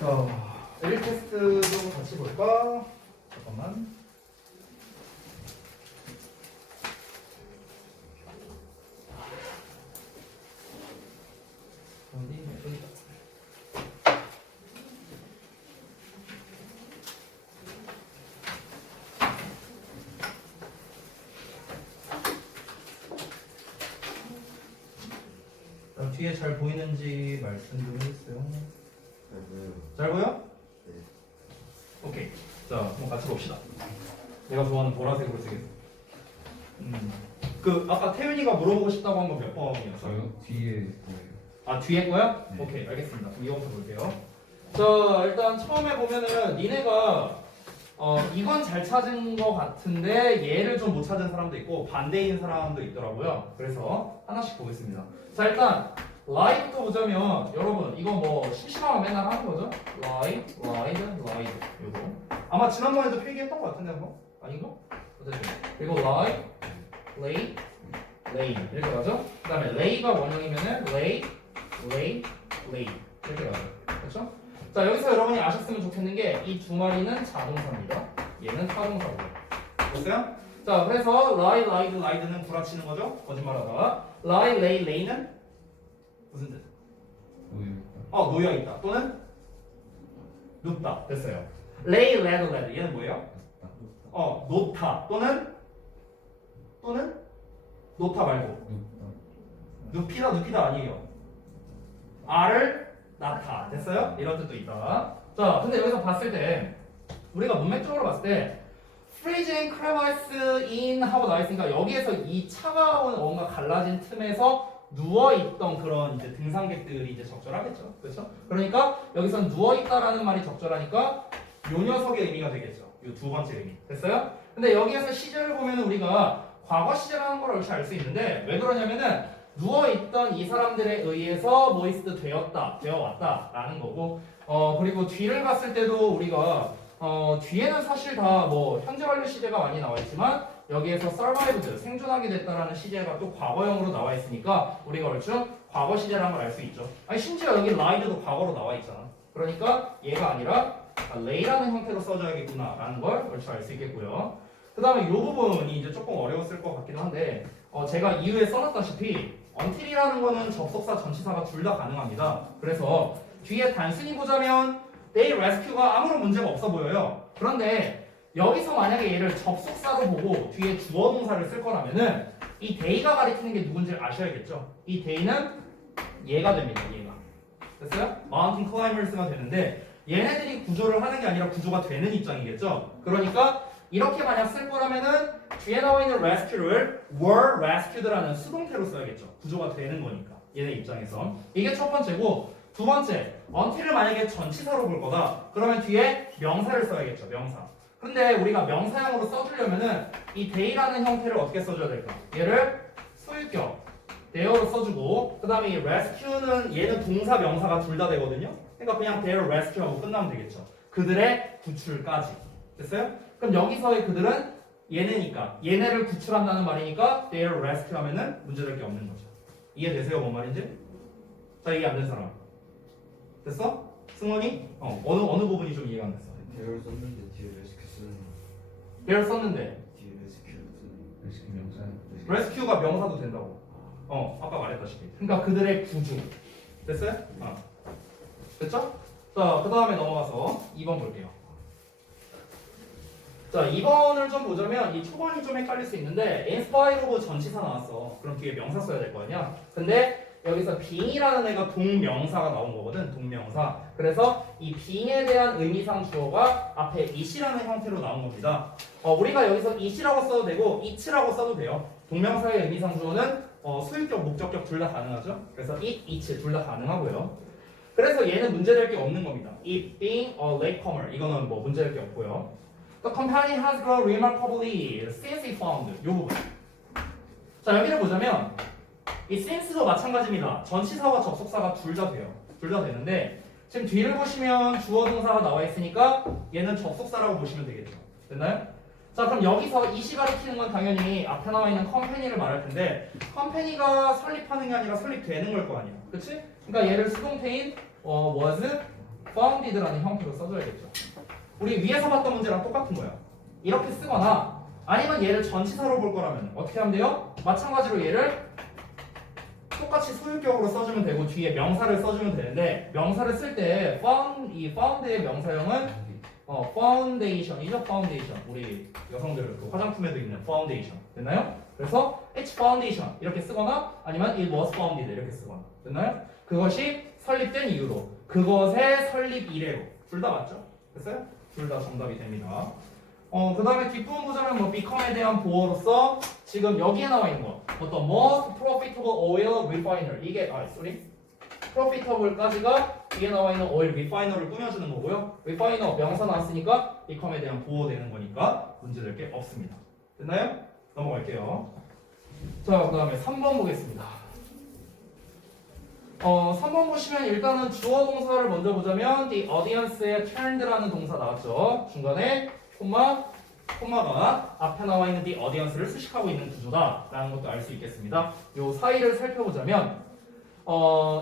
자, 1 테스트도 같이 볼까? 잠깐만. 뒤에 잘 보이는지 말씀 좀 해주세요. 잘 보여? 네. 오케이. 자, 한번 같이 봅시다. 내가 좋아하는 보라색으로 쓰겠어. 그 아까 태윤이가 물어보고 싶다고 한 건 몇 번이었어요? 저요? 뒤에 뭐예요? 아, 뒤에 거야? 네. 오케이, 알겠습니다. 그럼 이거부터 볼게요. 자, 일단 처음에 보면은 니네가 이건 잘 찾은 거 같은데 얘를 좀 못 찾은 사람도 있고 반대인 사람도 있더라고요. 그래서 하나씩 보겠습니다. 자, 일단 라이부터 보자면 여러분 이거 뭐 심심하면 맨날 하는 거죠? 라이, 요거 아마 지난번에도 필기했던 거 같은데 한번? 아닌가? 어쨌든 그리고 라이, 레이, 이렇게 가죠? 그 다음에 레이가 원형이면은 레이 이렇게 가죠. 그렇죠? 자, 여기서 여러분이 아셨으면 좋겠는 게 이 두 마리는 자동사입니다. 얘는 타동사고요. 보세요? 자, 그래서 라이, 라이드는 구라치는 거죠? 거짓말하다가 라이, 레이는 무슨 뜻? 뭐예요? 놓여있다 또는 눕다. 됐어요. 레이, 레드 얘는 뭐예요? 놓다 또는 놓다 말고 눕히다 아니에요. 알을 낳다. 됐어요? 이런 뜻도 있다. 자, 근데 여기서 봤을 때 우리가 문맥적으로 봤을 때 freezing crevice in 하고 나와있으니까 여기에서 이 차가운 뭔가 갈라진 틈에서 누워있던 그런 이제 등산객들이 이제 적절하겠죠. 그렇죠? 그러니까 여기선 누워있다라는 말이 적절하니까 요 녀석의 의미가 되겠죠. 요 두 번째 의미. 됐어요? 근데 여기에서 시제를 보면 우리가 과거 시제라는 걸 옳지 알 수 있는데 왜 그러냐면은 누워있던 이 사람들에 의해서 모이스트 되어왔다 라는 거고 그리고 뒤를 봤을 때도 우리가 뒤에는 사실 다 뭐 현재 완료 시제가 많이 나와 있지만 여기에서 survived 생존하게 됐다라는 시제가 또 과거형으로 나와 있으니까 우리가 얼추 과거 시제라는 걸 알 수 있죠. 아니 심지어 여기 lie드도 과거로 나와 있잖아. 그러니까 얘가 아니라 lay라는 형태로 써줘야겠구나 라는 걸 얼추 알 수 있겠고요. 그 다음에 이 부분이 이제 조금 어려웠을 것 같기도 한데 제가 이후에 써놨다시피 until이라는 거는 접속사 전치사가 둘 다 가능합니다. 그래서 뒤에 단순히 보자면 they rescue가 아무런 문제가 없어 보여요. 그런데 여기서 만약에 얘를 접속사로 보고 뒤에 주어 동사를 쓸 거라면은 이 they가 가리키는 게 누군지를 아셔야겠죠. 이 they는 얘가 됩니다. 얘가. 됐어요? mountain climbers가 되는데 얘네들이 구조를 하는 게 아니라 구조가 되는 입장이겠죠. 그러니까 이렇게 만약 쓸 거라면은 뒤에 나와 있는 rescue를 were rescued라는 수동태로 써야겠죠. 구조가 되는 거니까 얘네 입장에서 이게 첫 번째고 두 번째 until을 만약에 전치사로 볼 거다 그러면 뒤에 명사를 써야겠죠. 명사. 근데 우리가 명사형으로 써주려면은 이 they라는 형태를 어떻게 써줘야 될까? 얘를 소유격 there로 써주고 그 다음에 이 rescue는 얘는 동사 명사가 둘 다 되거든요. 그러니까 그냥 their rescue하고 끝나면 되겠죠. 그들의 구출까지. 됐어요? 그럼 여기서의 그들은 얘네니까 얘네를 구출한다는 말이니까 their rescue 하면은 문제될 게 없는 거죠. 이해되세요? 뭔 말인지? 자, 이해 안 된 사람 됐어? 승원이? 어느 부분이 좀 이해가 안 됐어? 대열 썼는데 뒤에 레스큐 쓰는 their 썼는데 뒤에 레스큐 쓰는 레시피 명사. rescue가 명사도 된다고 아까 말했다시피 그러니까 그들의 구주 됐어요? 됐죠? 자, 그 다음에 넘어가서 2번 볼게요. 자, 2번을 좀 보자면 이 초반이 좀 헷갈릴 수 있는데 inspire of 전치사 나왔어. 그럼 뒤에 명사 써야 될 거 아니야? 근데 여기서 being이라는 애가 동명사가 나온 거거든. 동명사. 그래서 이 being에 대한 의미상 주어가 앞에 it이라는 형태로 나온 겁니다. 우리가 여기서 it이라고 써도 되고 it이라고 써도 돼요. 동명사의 의미상 주어는 소유격, 목적격 둘 다 가능하죠. 그래서 it, it 둘 다 가능하고요. 그래서 얘는 문제될 게 없는 겁니다. it being a latecomer 이거는 뭐 문제될 게 없고요. The company has grown remarkably since it found 요 부분. 자, 여기를 보자면 이 since도 마찬가지입니다. 전치사와 접속사가 둘 다 돼요. 둘 다 되는데 지금 뒤를 보시면 주어 동사가 나와 있으니까 얘는 접속사라고 보시면 되겠죠. 됐나요? 자, 그럼 여기서 it이 가리키는 건 당연히 앞에 나와 있는 컴퍼니를 말할 텐데 컴퍼니가 설립하는 게 아니라 설립되는 걸 거 아니야. 그치? 그러니까 얘를 수동태인 was founded라는 형태로 써줘야겠죠. 우리 위에서 봤던 문제랑 똑같은 거야. 이렇게 쓰거나 아니면 얘를 전치사로 볼 거라면 어떻게 하면 돼요? 마찬가지로 얘를 똑같이 소유격으로 써주면 되고 뒤에 명사를 써주면 되는데 명사를 쓸 때 이 found의 명사형은 foundation이죠. foundation. 우리 여성들 그 화장품에도 있는 foundation. 됐나요? 그래서 it's foundation 이렇게 쓰거나 아니면 it was founded 이렇게 쓰거나. 됐나요? 그것이 설립된 이유로 그것의 설립 이래로 둘 다 맞죠? 됐어요? 둘 다 정답이 됩니다. 그 다음에 뒷부분 보자면 뭐 become에 대한 보어로서 지금 여기에 나와 있는 거 어떤 most profitable oil refiner 이게 profitable까지가 뒤에 나와 있는 oil refiner를 꾸며주는 거고요. refiner 명사 나왔으니까 become에 대한 보어되는 거니까 문제될 게 없습니다. 됐나요? 넘어갈게요. 자, 그 다음에 3번 보겠습니다. 3번 보시면 일단은 주어 동사를 먼저 보자면 the audience의 turned라는 동사 나왔죠. 중간에 콤마가 앞에 나와 있는 the audience를 수식하고 있는 구조다라는 것도 알 수 있겠습니다. 요 사이를 살펴보자면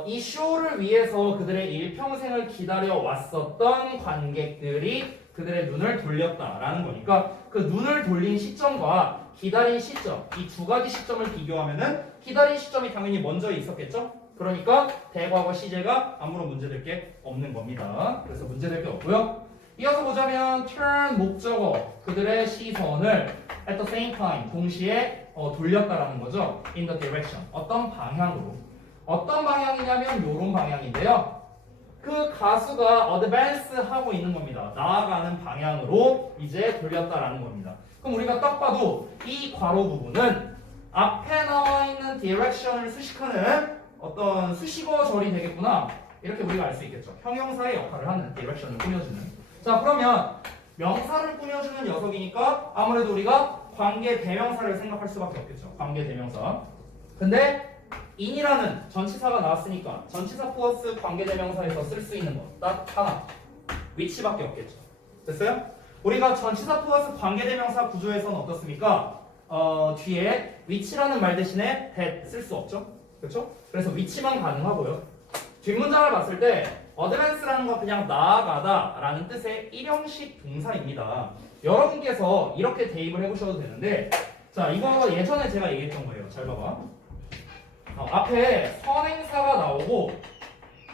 이 쇼를 위해서 그들의 일평생을 기다려 왔었던 관객들이 그들의 눈을 돌렸다라는 거니까 그 눈을 돌린 시점과 기다린 시점 이 두 가지 시점을 비교하면은 기다린 시점이 당연히 먼저 있었겠죠? 그러니까 대과거 시제가 아무런 문제될 게 없는 겁니다. 그래서 문제될 게 없고요. 이어서 보자면 turn 목적어 그들의 시선을 at the same time 동시에 돌렸다라는 거죠. in the direction 어떤 방향으로 어떤 방향이냐면 요런 방향인데요. 그 가수가 advance 하고 있는 겁니다. 나아가는 방향으로 이제 돌렸다라는 겁니다. 그럼 우리가 딱 봐도 이 괄호 부분은 앞에 나와 있는 direction을 수식하는 어떤 수식어 절이 되겠구나. 이렇게 우리가 알 수 있겠죠. 형용사의 역할을 하는 direction을 꾸며주는. 자, 그러면 명사를 꾸며주는 녀석이니까 아무래도 우리가 관계 대명사를 생각할 수밖에 없겠죠. 관계 대명사. 근데 in이라는 전치사가 나왔으니까 전치사 플러스 관계 대명사에서 쓸 수 있는 거 딱 하나. 위치밖에 없겠죠. 됐어요? 우리가 전치사 플러스 관계 대명사 구조에서는 어떻습니까? 뒤에 위치라는 말 대신에 that 쓸 수 없죠. 그렇죠? 그래서 위치만 가능하고요. 뒷문장을 봤을 때 advance라는 건 그냥 나아가다 라는 뜻의 일형식 동사입니다. 여러분께서 이렇게 대입을 해보셔도 되는데 자 이거 예전에 제가 얘기했던 거예요. 잘 봐봐. 앞에 선행사가 나오고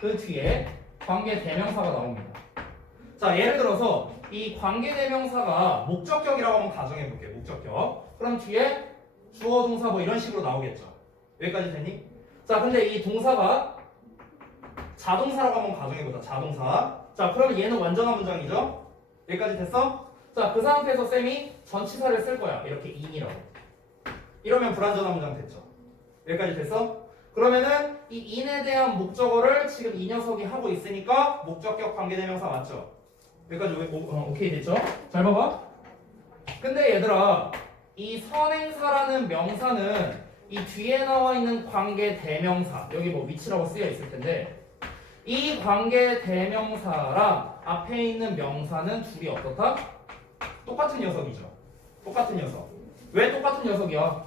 그 뒤에 관계 대명사가 나옵니다. 자 예를 들어서 이 관계 대명사가 목적격이라고 한번 가정해 볼게요. 목적격. 그럼 뒤에 주어 동사 뭐 이런 식으로 나오겠죠. 여기까지 됐니? 자 근데 이 동사가 자동사라고 한번 가정해보자. 자동사. 자 그러면 얘는 완전한 문장이죠. 여기까지 됐어? 자 그 상태에서 쌤이 전치사를 쓸 거야. 이렇게 in이라고. 이러면 불완전한 문장 됐죠. 여기까지 됐어? 그러면은 이 in에 대한 목적어를 지금 이 녀석이 하고 있으니까 목적격 관계대명사 맞죠? 여기까지 오케이 됐죠? 잘 봐봐. 근데 얘들아 이 선행사라는 명사는 이 뒤에 나와 있는 관계 대명사 여기 뭐 위치라고 쓰여 있을 텐데 이 관계 대명사랑 앞에 있는 명사는 둘이 어떻다? 똑같은 녀석이죠. 똑같은 녀석. 왜 똑같은 녀석이야?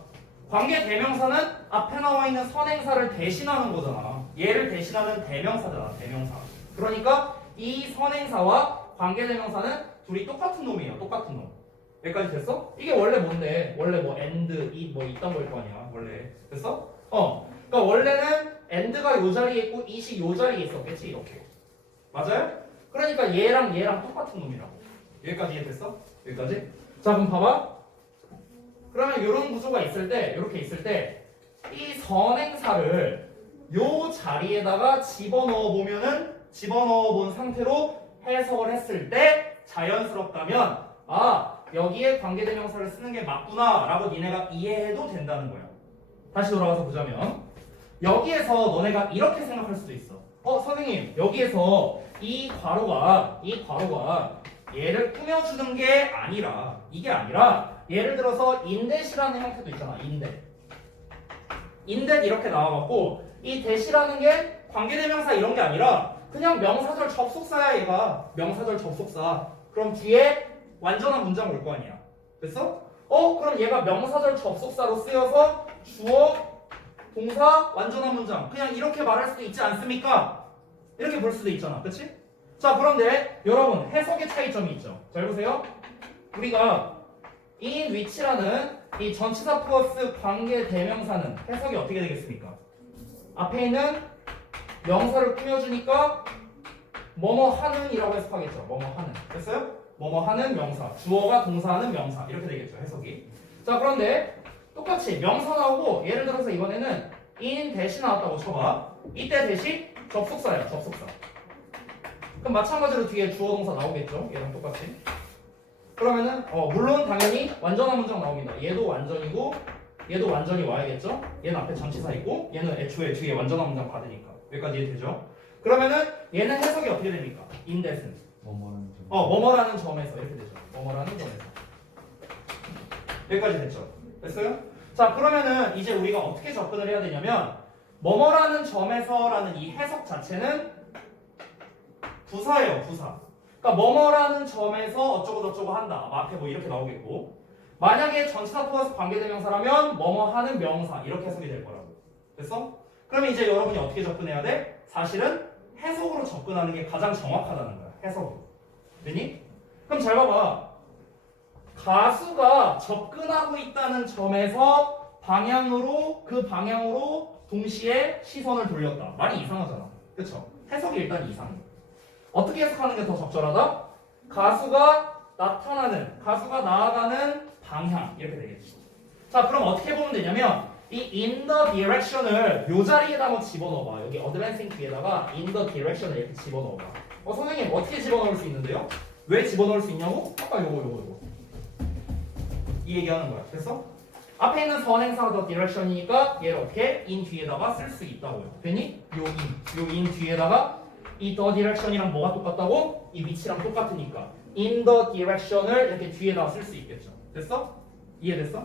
관계 대명사는 앞에 나와 있는 선행사를 대신하는 거잖아. 얘를 대신하는 대명사잖아. 대명사. 그러니까 이 선행사와 관계 대명사는 둘이 똑같은 놈이에요. 똑같은 놈. 여기까지 됐어? 이게 원래 뭔데? 원래 뭐 and, it 뭐 있던 걸 거 아니야. 원래. 됐어? 그러니까 원래는 and가 요 자리에 있고 it이 요 자리에 있었겠지. 이렇게. 맞아요? 그러니까 얘랑 똑같은 놈이라고. 여기까지 이해됐어? 여기까지? 자 그럼 봐봐. 그러면 이런 구조가 있을 때 이렇게 있을 때 이 선행사를 요 자리에다가 집어넣어 본 상태로 해석을 했을 때 자연스럽다면 여기에 관계대명사를 쓰는 게 맞구나 라고 니네가 이해해도 된다는 거야. 다시 돌아가서 보자면 여기에서 너네가 이렇게 생각할 수도 있어. 선생님 여기에서 이 괄호가 얘를 꾸며주는 게 아니라 이게 아니라 예를 들어서 인댓이라는 형태도 있잖아. 인댓 이렇게 나와갖고 이 대시라는 게 관계대명사 이런 게 아니라 그냥 명사절 접속사야. 얘가 명사절 접속사. 그럼 뒤에 완전한 문장 올 거 아니야. 됐어? 그럼 얘가 명사절 접속사로 쓰여서 주어 동사 완전한 문장 그냥 이렇게 말할 수도 있지 않습니까? 이렇게 볼 수도 있잖아. 그치? 자, 그런데 여러분 해석의 차이점이 있죠. 잘 보세요. 우리가 in which라는 이 전치사 플러스 관계 대명사는 해석이 어떻게 되겠습니까? 앞에 있는 명사를 꾸며주니까 뭐뭐 하는이라고 해석하겠죠. 뭐뭐 하는. 됐어요? 뭐뭐 하는 명사. 주어가 동사하는 명사. 이렇게 되겠죠. 해석이. 자, 그런데 똑같이 명사 나오고 예를 들어서 이번에는 in 대시 나왔다고 쳐봐. 이때 대시 접속사예요. 접속사. 그럼 마찬가지로 뒤에 주어 동사 나오겠죠. 얘랑 똑같이. 그러면은 물론 당연히 완전한 문장 나옵니다. 얘도 완전이고 얘도 완전히 와야겠죠. 얘는 앞에 전치사 있고 얘는 애초에 뒤에 완전한 문장 받으니까. 여기까지 이해되죠? 그러면은 얘는 해석이 어떻게 됩니까? in that은 뭐뭐라는 점. 뭐뭐라는 점에서 이렇게 되죠. 뭐뭐라는 점에서. 여기까지 됐죠. 됐어요? 자, 그러면은 이제 우리가 어떻게 접근을 해야 되냐면 뭐뭐라는 점에서라는 이 해석 자체는 부사예요. 부사. 그러니까 뭐뭐라는 점에서 어쩌고 저쩌고 한다. 앞에 뭐 이렇게 나오겠고, 만약에 전치사 플러스 관계대명사라면 뭐뭐 하는 명사 이렇게 해석이 될 거라고. 됐어? 그러면 이제 여러분이 어떻게 접근해야 돼? 사실은 해석으로 접근하는 게 가장 정확하다는 거야. 해석으로. 됐니? 그럼 잘 봐봐. 가수가 접근하고 있다는 점에서 그 방향으로 동시에 시선을 돌렸다. 말이 이상하잖아. 그쵸? 해석이 일단 이상해. 어떻게 해석하는 게 더 적절하다? 가수가 나아가는 방향 이렇게 되겠죠. 자, 그럼 어떻게 보면 되냐면 이 in the direction을 요 자리에다 뭐 집어넣어봐. 여기 advancing 뒤에다가 in the direction을 이렇게 집어넣어봐. 선생님 어떻게 집어넣을 수 있는데요? 왜 집어넣을 수 있냐고? 아까 요거 이 얘기하는 거야. 됐어? 앞에 있는 선행사가 the direction이니까 얘를 어떻게 in 뒤에다가 쓸 수 있다고요. 됐니? 요 in 뒤에다가 이 the direction이랑 뭐가 똑같다고? 이 위치랑 똑같으니까 in the direction을 이렇게 뒤에다 쓸 수 있겠죠. 됐어? 이해됐어?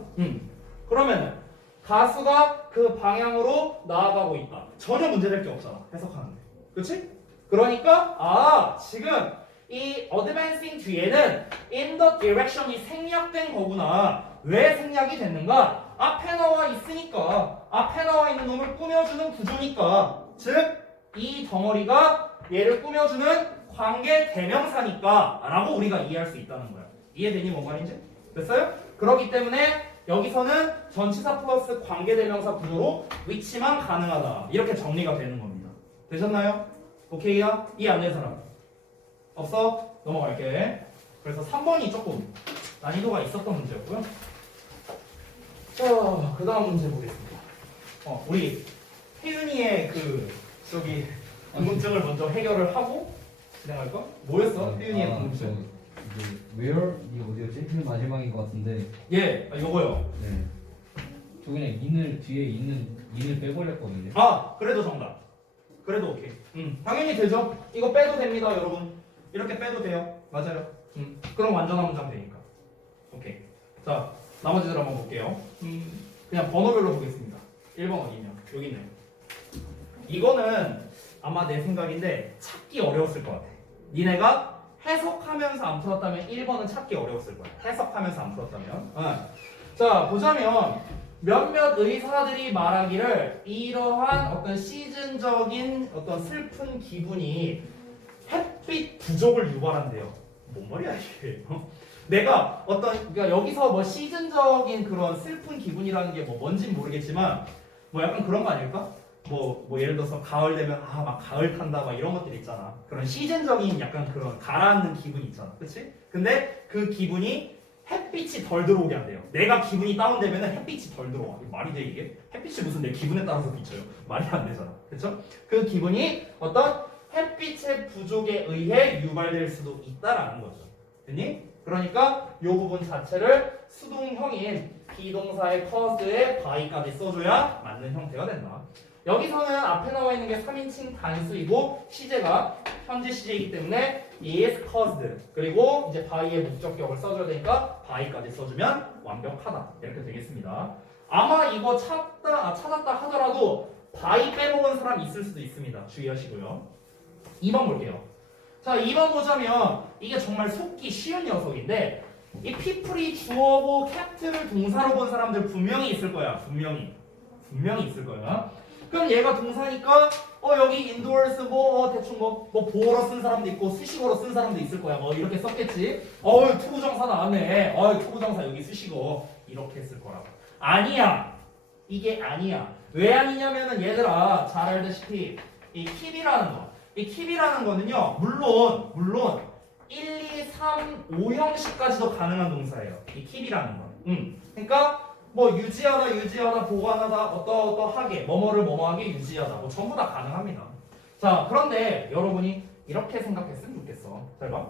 그러면은 가수가 그 방향으로 나아가고 있다. 전혀 문제될 게 없잖아. 해석하는데. 그렇지? 그러니까 지금 이 advancing 뒤에는 in the direction이 생략된 거구나. 왜 생략이 됐는가? 앞에 나와 있으니까. 앞에 나와 있는 놈을 꾸며주는 구조니까. 즉 이 덩어리가 얘를 꾸며주는 관계 대명사니까 라고 우리가 이해할 수 있다는 거야. 이해되니 뭔 말인지? 됐어요? 그렇기 때문에 여기서는 전치사 플러스 관계 대명사 구조로 위치만 가능하다. 이렇게 정리가 되는 겁니다. 되셨나요? 오케이야? 이해 안 되는 사람? 없어? 넘어갈게. 그래서 3번이 조금 난이도가 있었던 문제였고요. 자, 그 다음 문제 보겠습니다. 우리 혜윤이의 궁금증을 먼저 해결을 하고 진행할까? 뭐였어? 혜윤이의 궁금증. where 이 어디였지? 그 마지막인 것 같은데. 예, 요거요. 네. 저 그냥 뒤에 있는 인을 빼버렸거든요. 그래도 정답. 그래도 오케이. 당연히 되죠. 이거 빼도 됩니다, 여러분. 이렇게 빼도 돼요. 맞아요. 그럼 완전한 문장 되니까. 오케이. 자, 나머지들 한번 볼게요. 그냥 번호별로 보겠습니다. 1번 어디냐? 여기 있네요. 이거는 아마 내 생각인데 찾기 어려웠을 것 같아. 니네가 해석하면서 안 풀었다면 1번은 찾기 어려웠을 거야. 해석하면서 안 풀었다면. 자, 보자면 몇몇 의사들이 말하기를 이러한 어떤 시즌적인 어떤 슬픈 기분이 햇빛 부족을 유발한대요. 뭔 말이야 이게? 내가 그러니까 여기서 뭐 시즌적인 그런 슬픈 기분이라는 게 뭔진 모르겠지만 뭐 약간 그런 거 아닐까? 뭐 예를 들어서 가을 되면 막 가을 탄다 막 이런 것들 있잖아. 그런 시즌적인 약간 그런 가라앉는 기분이 있잖아. 그치? 근데 그 기분이 햇빛이 덜 들어오게 한대요. 내가 기분이 다운되면 햇빛이 덜 들어와. 말이 돼 이게? 햇빛이 무슨 내 기분에 따라서 비쳐요. 말이 안 되잖아. 그쵸? 그 기분이 어떤 햇빛의 부족에 의해 유발될 수도 있다라는 거죠. 됐니? 그러니까 이 부분 자체를 수동형인 비동사의 cause에 by까지 써줘야 맞는 형태가 된다. 여기서는 앞에 나와 있는 게 3인칭 단수이고 시제가 현재 시제이기 때문에 is caused 그리고 이제 by의 목적격을 써줘야 되니까 by까지 써주면 완벽하다. 이렇게 되겠습니다. 아마 이거 찾았다 하더라도 by 빼먹은 사람 있을 수도 있습니다. 주의하시고요. 2번 볼게요. 자, 2번 보자면 이게 정말 속기 쉬운 녀석인데 이 people이 주어고 capt를 동사로 본 사람들 분명히 있을 거야. 분명히 있을 거야. 그럼 얘가 동사니까 여기 indoors 대충 뭐 보어로 쓴 사람도 있고 수식어로 쓴 사람도 있을 거야. 뭐 이렇게 썼겠지. 투부정사 나왔네. 투부정사 여기 수식어 이렇게 했을 거라고. 아니야. 이게 아니야. 왜 아니냐면은 얘들아 잘 알다시피 이 킵이라는 거. 이 킵이라는 거는요. 물론 1, 2, 3, 5 형식까지도 가능한 동사예요. 이 킵이라는 거. 그러니까 뭐 유지하다, 보관하다, 어떠하게, 뭐뭐하게 유지하다, 뭐 전부 다 가능합니다. 자, 그런데 여러분이 이렇게 생각했으면 좋겠어. 잘 봐.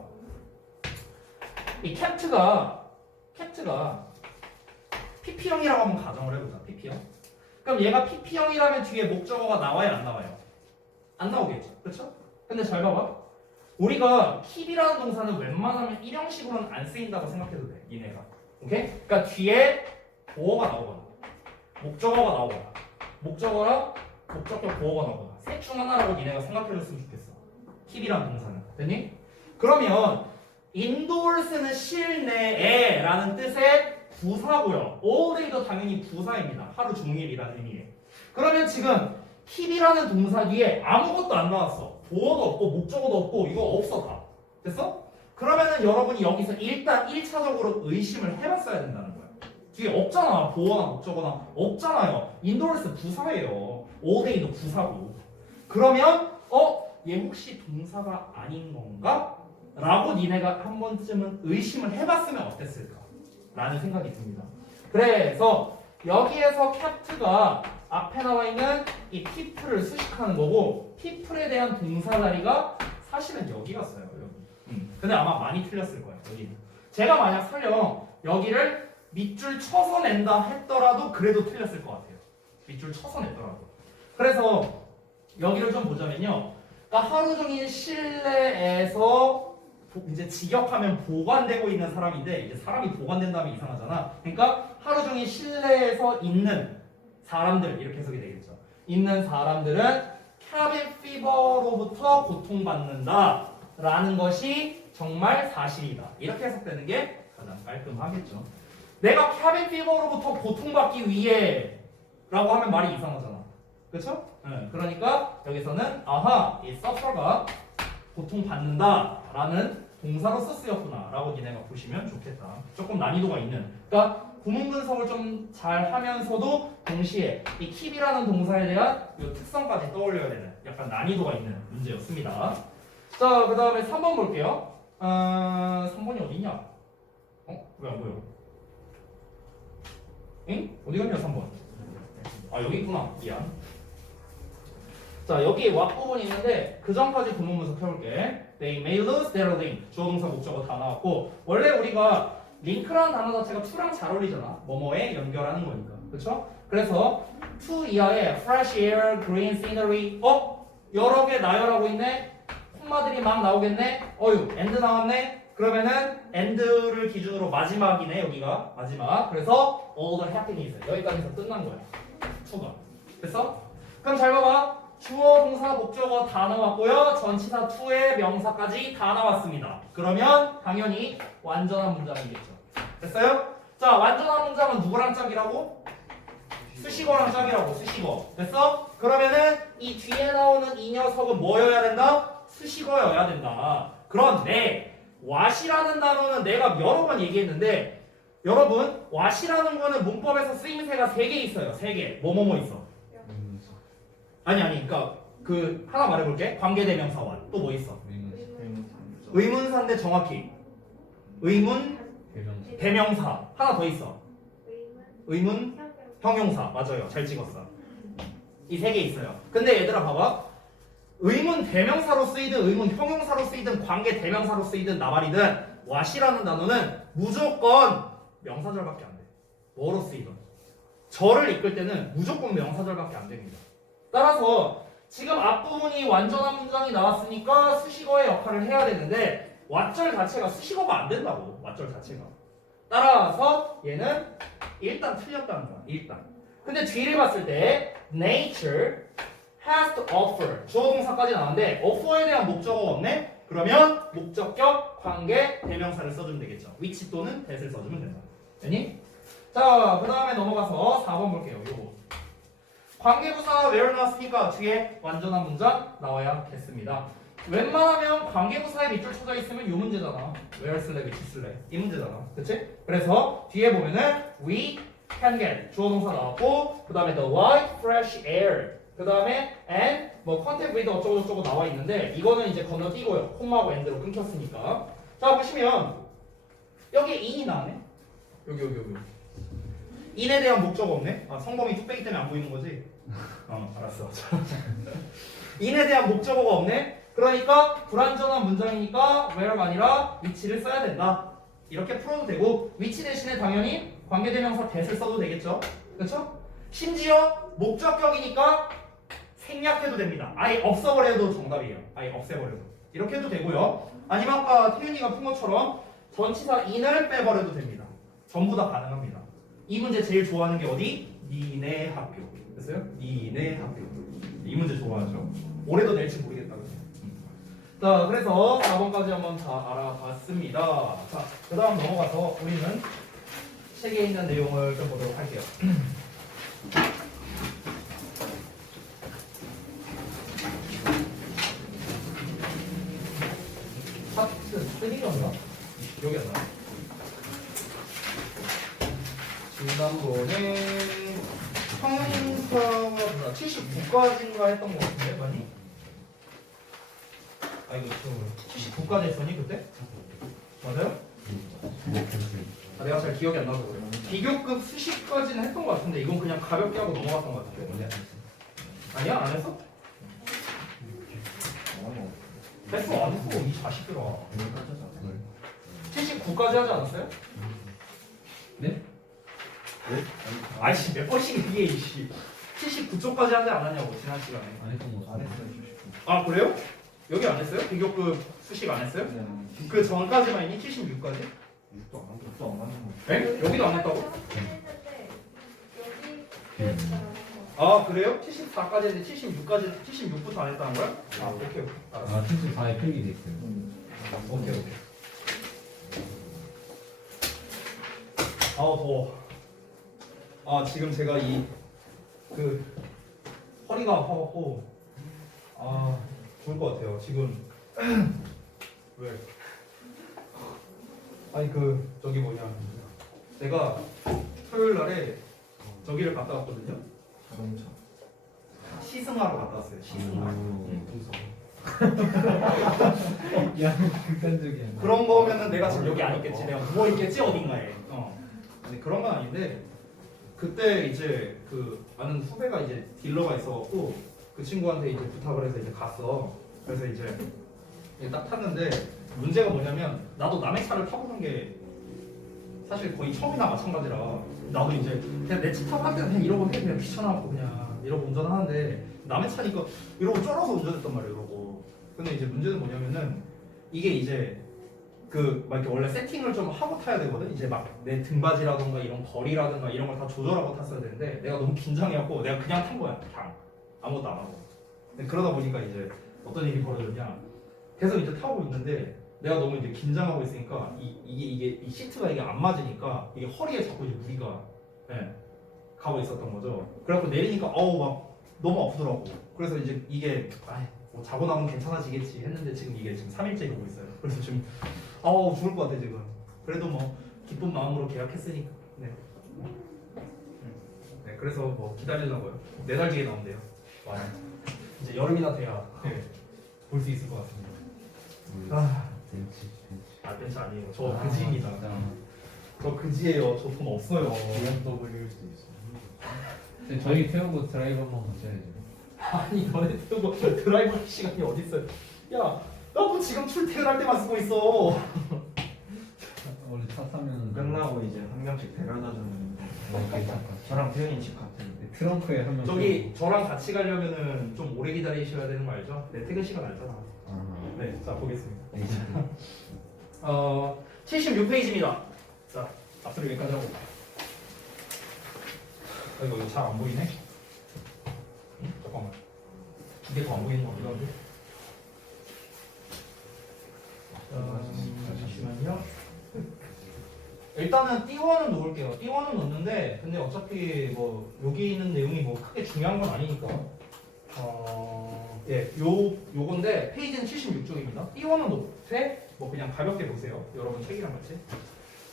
이 캡트가 PP형이라고 한번 가정을 해보자. PP형. 그럼 얘가 PP형이라면 뒤에 목적어가 나와요, 안 나와요? 안 나오겠죠. 그렇죠? 근데 잘 봐봐. 우리가 keep이라는 동사는 웬만하면 일형식으로는 안 쓰인다고 생각해도 돼. 얘네가. 오케이? 그러니까 뒤에 보어가 나오거나 목적어가 나오거나 목적어랑 목적격 보어가 나오거나 셋 중 하나라고 니네가 생각해줬으면 좋겠어. keep이라는 동사는. 됐니? 그러면 indors는 실내에 라는 뜻의 부사고요. all day도 당연히 부사입니다. 하루 종일이라는 의미에. 그러면 지금 keep이라는 동사 뒤에 아무것도 안 나왔어. 보어도 없고 목적어도 없고 이거 없어 다. 됐어? 그러면은 여러분이 여기서 일단 1차적으로 의심을 해봤어야 된다는 거야. 뒤에 없잖아. 보어나 목적어나 없잖아요. 인도르스 부사예요. all day도 부사고. 그러면 얘 혹시 동사가 아닌 건가? 라고 니네가 한 번쯤은 의심을 해봤으면 어땠을까? 라는 생각이 듭니다. 그래서 여기에서 캡트가 앞에 나와 있는 이 people를 수식하는 거고 people에 대한 동사 자리가 사실은 여기 갔어요. 여기. 근데 아마 많이 틀렸을 거예요. 여기는. 제가 만약 설령 여기를 밑줄 쳐서 낸다 했더라도 그래도 틀렸을 것 같아요. 밑줄 쳐서 냈더라도. 그래서 여기를 좀 보자면요. 그러니까 하루 종일 실내에서 이제 직역하면 보관되고 있는 사람인데 이제 사람이 보관된다면 이상하잖아. 그러니까 하루 종일 실내에서 있는 사람들 이렇게 해석이 되겠죠. 있는 사람들은 캐빈 피버로부터 고통받는다 라는 것이 정말 사실이다. 이렇게 해석되는 게 가장 깔끔하겠죠. 내가 캐빈 피버로부터 고통받기 위해 라고 하면 말이 이상하잖아. 그렇죠? 네, 그러니까 여기서는 이 suffer가 고통받는다 라는 동사로서 쓰였구나 라고 니네가 보시면 좋겠다. 조금 난이도가 있는. 그러니까 구문 분석을 좀 잘 하면서도 동시에 이 keep이라는 동사에 대한 이 특성까지 떠올려야 되는 약간 난이도가 있는 문제였습니다. 자, 그 다음에 3번 볼게요. 3번이 어디냐? 왜 안 보여? 응? 어디 갔냐 3번? 여기 있구나. 미안. 자, 여기 왓 부분이 있는데 그 전까지 구문 분석 해볼게. They may lose their link. 주어 동사 목적어 다 나왔고 원래 우리가 링크라는 단어 자체가 to랑 잘 어울리잖아. 뭐뭐에 연결하는 거니까. 그렇죠? 그래서 to 이하에 fresh air, green scenery 여러 개 나열하고 있네. 콤마들이 막 나오겠네. and 나왔네. 그러면은 and를 기준으로 마지막이네. 여기가 마지막. 그래서 all the happiness 여기까지서 끝난 거야. to가. 됐어? 그럼 잘 봐봐. 주어, 동사, 목적어 다 나왔고요. 전치사 to의 명사까지 다 나왔습니다. 그러면 당연히 완전한 문장이겠죠. 됐어요? 자, 완전한 문장은 누구랑 짝이라고? 수식어랑 짝이라고. 수식어. 됐어? 그러면은 이 뒤에 나오는 이 녀석은 뭐여야 된다? 수식어여야 된다. 그런데 what이라는 단어는 내가 여러 번 얘기했는데 여러분 what이라는 거는 문법에서 쓰임새가 3개 있어요. 3개. 뭐뭐뭐 있어? 아니 그러니까 그 하나 말해볼게. 관계대명사와 또 뭐 있어? 의문사인데 정확히 의문 대명사 하나 더 있어. 의문 형용사 맞아요. 잘 찍었어. 이 3개 있어요. 근데 얘들아 봐봐. 의문 대명사로 쓰이든 의문 형용사로 쓰이든 관계 대명사로 쓰이든 나발이든 what이라는 단어는 무조건 명사절밖에 안 돼. 뭐로 쓰이든 절을 이끌 때는 무조건 명사절밖에 안 됩니다. 따라서 지금 앞부분이 완전한 문장이 나왔으니까 수식어의 역할을 해야 되는데 왓절 자체가 수식어가 안 된다고. 왓절 자체가. 따라서 얘는 일단 틀렸다는 거야. 일단. 근데 뒤를 봤을 때 nature has to offer 주어 동사까지 나왔는데 offer에 대한 목적어가 없네? 그러면 목적격, 관계, 대명사를 써주면 되겠죠. which 또는 that을 써주면 된다. 됐니? 자, 그 다음에 넘어가서 4번 볼게요. 요거. 관계부사 where 나왔으니까 뒤에 완전한 문장 나와야겠습니다. 웬만하면 관계부사에 밑줄 쳐져 있으면 이 문제잖아. where 쓸래, which 쓸래 이 문제잖아. 그치? 그래서 뒤에 보면은 we can get 주어 동사 나왔고 그 다음에 the white fresh air 그 다음에 and 뭐 contact with 어쩌고저쩌고 나와 있는데 이거는 이제 건너뛰고요. 콤마하고 end로 끊겼으니까. 자 보시면 여기에 in이 나오네. 여기 in에 대한 목적 없네. 아 성범이 뚝배기 때문에 안 보이는 거지? 알았어. in에 대한 목적어가 없네. 그러니까 불완전한 문장이니까 where가 아니라 which를 써야 된다. 이렇게 풀어도 되고 which 대신에 당연히 관계대명사 that을 써도 되겠죠. 그렇죠? 심지어 목적격이니까 생략해도 됩니다. 아예 없애버려도 정답이에요. 아예 없애버려도. 이렇게 해도 되고요. 아니면 아까 태윤이가 푼 것처럼 전치사 in을 빼버려도 됩니다. 전부 다 가능합니다. 이 문제 제일 좋아하는 게 어디? 니네 학교. 됐어요? 니네 학교. 이 문제 좋아하죠. 올해도 낼지 모르겠다. 그죠? 자, 그래서 4번까지 한번 다 알아봤습니다. 자, 그 다음 넘어가서 우리는 책에 있는 내용을 좀 보도록 할게요. 파트 3였나? 기억이 안 나. 지난번에 형용사가 79까지인가 했던 것 같은데, 많이? 아, 이거 79까지 했었니, 그때? 맞아요? 아, 내가 잘 기억이 안 나서 그래요. 비교급 수식까지는 했던 것 같은데, 이건 그냥 가볍게 하고 넘어갔던 것 같은데. 아니야? 안 했어? 했어, 안 했어. 이 자식들아. 79까지 하지 않았어요? 네? 아이씨, 몇 번씩 얘기해, 이씨. 79쪽까지 하지 않았냐고, 지난 시간에. 안 했던 거 같아요. 아, 그래요? 여기 안 했어요? 비교급 수식 안 했어요? 그 전까지만 있니? 76까지? 6도 안 맞는 거. 네? 여기도 안 했다고? 했는데 네. 여기 아, 그래요? 74까지 했는데 76까지, 76부터 안 했다는 거야? 아, 오케이. 알았어. 아, 74에 필기돼 있어요. 오케이. 아우, 더워. 아, 지금 제가 허리가 아파갖고, 죽을 것 같아요. 지금. 왜? 아니, 저기 뭐냐. 내가 토요일 날에 저기를 갔다 왔거든요. 자동차. 시승하러 갔다 왔어요. 시승하러. 야, 극단적이야. 그런 거면은 내가 지금 여기 안 있겠지. 내가 누워 있겠지 어딘가에. 근데 그런 건 아닌데 그때 이제 아는 후배가 이제 딜러가 있어갖고 그 친구한테 이제 부탁을 해서 이제 갔어. 그래서 이제 딱 탔는데 문제가 뭐냐면 나도 남의 차를 타보는 게 사실 거의 처음이나 마찬가지라 나도 이제 그냥 내 차 타고 할 때는 그냥 이러고 해 그냥 귀찮아갖고 그냥 이러고 운전하는데 남의 차니까 이러고 쫄아서 운전했단 말이야 이러고. 근데 이제 문제는 뭐냐면은 이게 이제 막 이렇게 원래 세팅을 좀 하고 타야 되거든. 이제 막 내 등받이라던가 이런 거리라던가 이런 걸 다 조절하고 탔어야 되는데 내가 너무 긴장해갖고 내가 그냥 탄 거야. 그냥 아무것도 안 하고. 근데 그러다 보니까 이제 어떤 일이 벌어졌냐. 계속 이제 타고 있는데 내가 너무 이제 긴장하고 있으니까 이 시트가 이게 안 맞으니까 이게 허리에 자꾸 이제 무리가 가고 있었던 거죠. 그래갖고 내리니까 막 너무 아프더라고. 그래서 이제 이게 뭐 자고 나면 괜찮아지겠지 했는데 지금 이게 지금 3일째 이러고 있어요. 그래서 지금 죽을 것 같아 지금. 그래도 뭐 기쁜 마음으로 계약했으니까. 네. 그래서 뭐 기다리려고요. 4달 뒤에 나온대요. 와요. 이제 여름이나 돼야 볼 수 있을 것 같습니다. 벤치. 벤츠 아니에요. 저 그지입니다. 저 그지예요. 저 돈 없어요. BMW일 수도 있어. 근데 저희 태우고 드라이브 한번 가셔야죠. 아니 너네 뜨고 드라이브 할 시간이 어딨어요? 야, 나 지금 출퇴근할 때만 쓰고 있어. 원래 차 타면 끝나고 이제 한 명씩 데려다 주는. 괜찮다. 저랑 태연이 집 같은. 트렁크에 한 명. 저기 저랑 같이 가려면은 좀 오래 기다리셔야 되는 거 알죠? 내 퇴근 시간 알잖아. 네, 자 보겠습니다. 76페이지입니다. 자, 앞으로 여기까지 하고. 이거 잘 안 보이네? 잠깐만. 두 개 더 안 보이는 거 같기도 한데. 잠시만요. 일단은 T1은 놓을게요. T1은 놓는데, 근데 어차피 뭐 여기 있는 내용이 뭐 크게 중요한 건 아니니까. 예, 요건데 페이지는 76쪽입니다. 띄워는 노트에 뭐 그냥 가볍게 보세요. 여러분 책이랑 같이.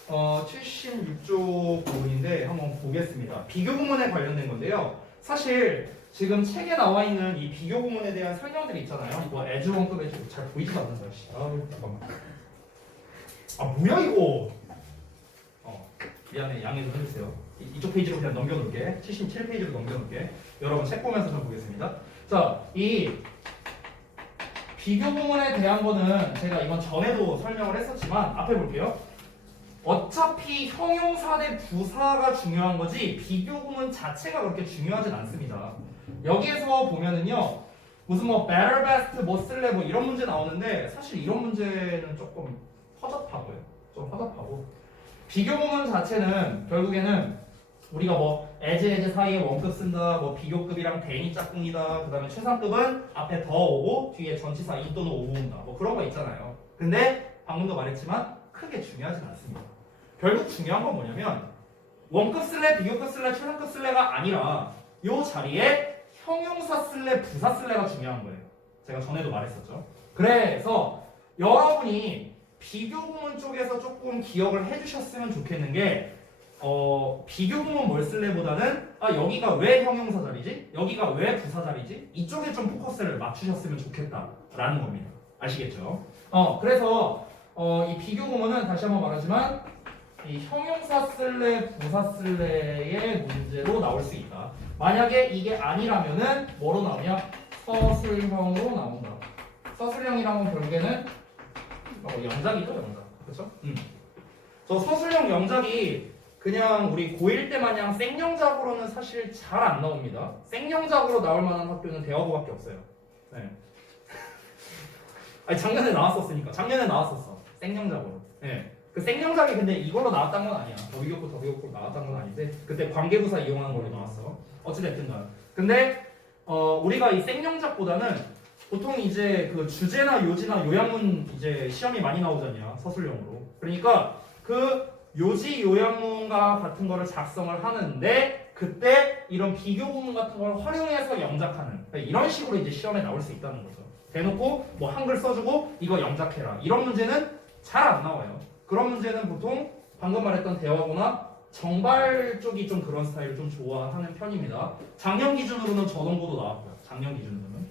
76쪽 부분인데 한번 보겠습니다. 비교 구문에 관련된 건데요. 사실 지금 책에 나와 있는 이 비교 구문에 대한 설명들이 있잖아요. 뭐 as 원급에 잘 보이지도 않는다. 아우 잠깐만. 아 뭐야 이거? 미안해 양해 좀 해주세요. 이쪽 페이지로 그냥 넘겨놓을게. 77페이지로 넘겨놓을게. 여러분 책 보면서 좀 보겠습니다. 자, 이 비교 구문에 대한 거는 제가 이번 전에도 설명을 했었지만 앞에 볼게요. 어차피 형용사 대 부사가 중요한 거지 비교 구문 자체가 그렇게 중요하진 않습니다. 여기에서 보면은요. 무슨 뭐 better, best, 뭐 쓸래 뭐 이런 문제 나오는데 사실 이런 문제는 조금 허접하고요. 좀 허접하고 비교 구문 자체는 결국에는 우리가 뭐 as 사이에 원급 쓴다, 뭐 비교급이랑 대인이 짝꿍이다, 그 다음에 최상급은 앞에 더 오고 뒤에 전치사 이 또는 오고 온다, 뭐 그런 거 있잖아요. 근데 방금도 말했지만 크게 중요하진 않습니다. 결국 중요한 건 뭐냐면 원급 쓸래, 비교급 쓸래, 최상급 쓸래가 아니라 요 자리에 형용사 쓸래, 부사 쓸래가 중요한 거예요. 제가 전에도 말했었죠. 그래서 여러분이 비교 구문 쪽에서 조금 기억을 해주셨으면 좋겠는 게 비교 구문 뭘 쓸래보다는 여기가 왜 형용사 자리지? 여기가 왜 부사 자리지? 이쪽에 좀 포커스를 맞추셨으면 좋겠다라는 겁니다. 아시겠죠? 그래서 이 비교 구문은 다시 한번 말하지만 이 형용사 쓸래, 부사 쓸래의 문제로 나올 수 있다. 만약에 이게 아니라면은 뭐로 나오냐? 서술형으로 나온다. 서술형이란 건 결국에는 영작이죠, 영작. 그렇죠? 저 서술형 영작이 그냥 우리 고1 때 마냥 생영작으로는 사실 잘 안 나옵니다. 생영작으로 나올 만한 학교는 대화고밖에 없어요. 네. 아니 작년에 나왔었으니까. 작년에 나왔었어. 생영작으로. 네. 그 생영작이 근데 이걸로 나왔던 건 아니야. 더비교급 나왔던 건 아닌데 그때 관계부사 이용하는 걸로 나왔어. 어찌됐든간. 근데 우리가 이 생영작보다는 보통 이제 그 주제나 요지나 요약문 이제 시험이 많이 나오잖아요. 서술형으로. 그러니까 그 요지 요약문과 같은 거를 작성을 하는데 그때 이런 비교 구문 같은 걸 활용해서 영작하는 이런 식으로 이제 시험에 나올 수 있다는 거죠. 대놓고 뭐 한글 써주고 이거 영작해라 이런 문제는 잘 안 나와요. 그런 문제는 보통 방금 말했던 대화고나 정발 쪽이 좀 그런 스타일을 좀 좋아하는 편입니다. 작년 기준으로는 저동고도 나왔고요. 작년 기준으로는.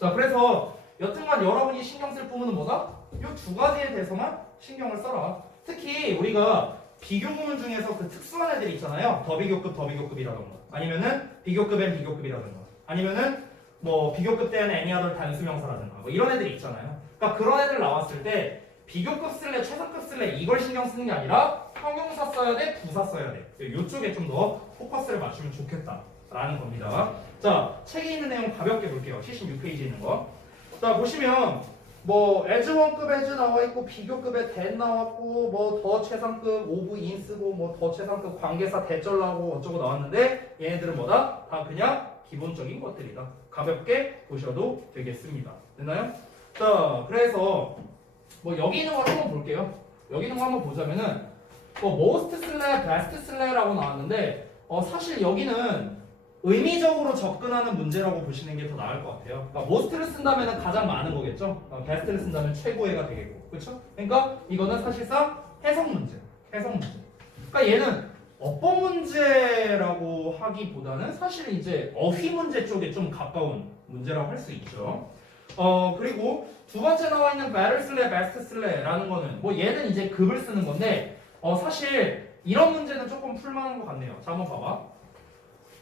자, 그래서 여튼간 여러분이 신경 쓸 부분은 뭐다? 이 두 가지에 대해서만 신경을 써라. 특히 우리가 비교 구문 중에서 그 특수한 애들이 있잖아요. 더비교급이라던가 아니면은 비교급엔 비교급이라던가 아니면은 뭐 비교급 때는 any other 단수명사라든가 뭐 이런 애들이 있잖아요. 그러니까 그런 애들 나왔을 때 비교급 쓸래, 최상급 쓸래 이걸 신경 쓰는 게 아니라 형용사 써야 돼, 부사 써야 돼. 이쪽에 좀 더 포커스를 맞추면 좋겠다라는 겁니다. 자, 책에 있는 내용 가볍게 볼게요. 76페이지에 있는 거. 자, 보시면 뭐 as 원급 as 나와 있고 비교급에 that 나왔고 뭐 더 최상급 오브 인 쓰고 뭐 더 최상급 관계사 대절 나오고 어쩌고 나왔는데 얘네들은 뭐다? 다 그냥 기본적인 것들이다. 가볍게 보셔도 되겠습니다. 됐나요? 자, 그래서 뭐 여기 있는 거 한번 볼게요. 여기 있는 거 한번 보자면은 뭐 most 쓸래, best 쓸래라고 나왔는데 사실 여기는 의미적으로 접근하는 문제라고 보시는 게 더 나을 것 같아요. 그러니까 most를 쓴다면 가장 많은 거겠죠. best를 쓴다면 최고의가 되겠고, 그렇죠? 그러니까 이거는 사실상 해석 문제, 해석 문제. 그러니까 얘는 어법 문제라고 하기보다는 사실 이제 어휘 문제 쪽에 좀 가까운 문제라고 할 수 있죠. 그리고 두 번째 나와 있는 better 쓸래, best 쓸래라는 거는 뭐 얘는 이제 급을 쓰는 건데 사실 이런 문제는 조금 풀만한 것 같네요. 자, 한번 봐봐.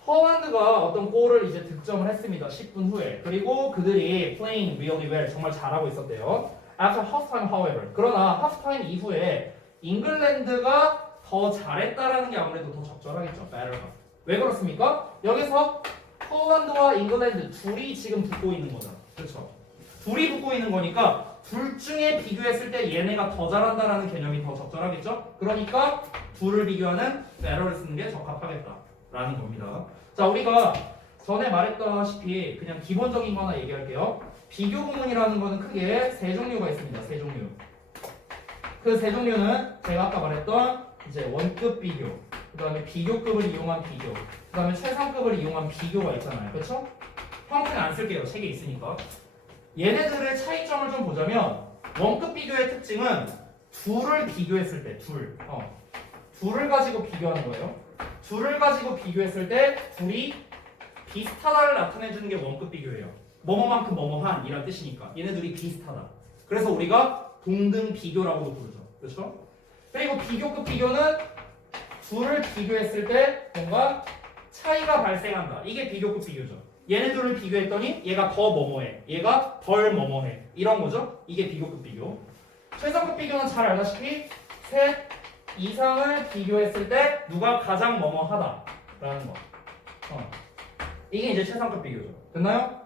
허란드가 어떤 골을 이제 득점을 했습니다. 10분 후에. 그리고 그들이 playing really well 정말 잘하고 있었대요. After halftime, however. 그러나 halftime 이후에 잉글랜드가 더 잘했다라는 게 아무래도 더 적절하겠죠. better가. 왜 그렇습니까? 여기서 허란드와 잉글랜드 둘이 지금 붙고 있는 거잖아. 그렇죠? 둘이 붙고 있는 거니까 둘 중에 비교했을 때 얘네가 더 잘한다라는 개념이 더 적절하겠죠? 그러니까 둘을 비교하는 better를 쓰는 게 적합하겠다라는 겁니다. 자, 우리가 전에 말했다시피 그냥 기본적인 거 하나 얘기할게요. 비교 구문이라는 거는 크게 세 종류가 있습니다. 세 종류. 그 세 종류는 제가 아까 말했던 이제 원급 비교, 그 다음에 비교급을 이용한 비교, 그 다음에 최상급을 이용한 비교가 있잖아요. 그렇죠? 형태는 안 쓸게요. 책에 있으니까. 얘네들의 차이점을 좀 보자면 원급 비교의 특징은 둘을 비교했을 때 둘을 가지고 비교하는 거예요. 둘을 가지고 비교했을 때 둘이 비슷하다를 나타내주는 게 원급 비교예요. 뭐뭐만큼 뭐뭐한 이란 뜻이니까 얘네 둘이 비슷하다. 그래서 우리가 동등 비교라고도 부르죠. 그렇죠? 그리고 비교급 비교는 둘을 비교했을 때 뭔가 차이가 발생한다. 이게 비교급 비교죠. 얘네 둘을 비교했더니 얘가 더 뭐뭐해, 얘가 덜 뭐뭐해, 이런 거죠. 이게 비교급 비교. 최상급 비교는 잘 알다시피 셋 이상을 비교했을 때 누가 가장 뭐뭐하다라는 거. 이게 이제 최상급 비교죠. 됐나요?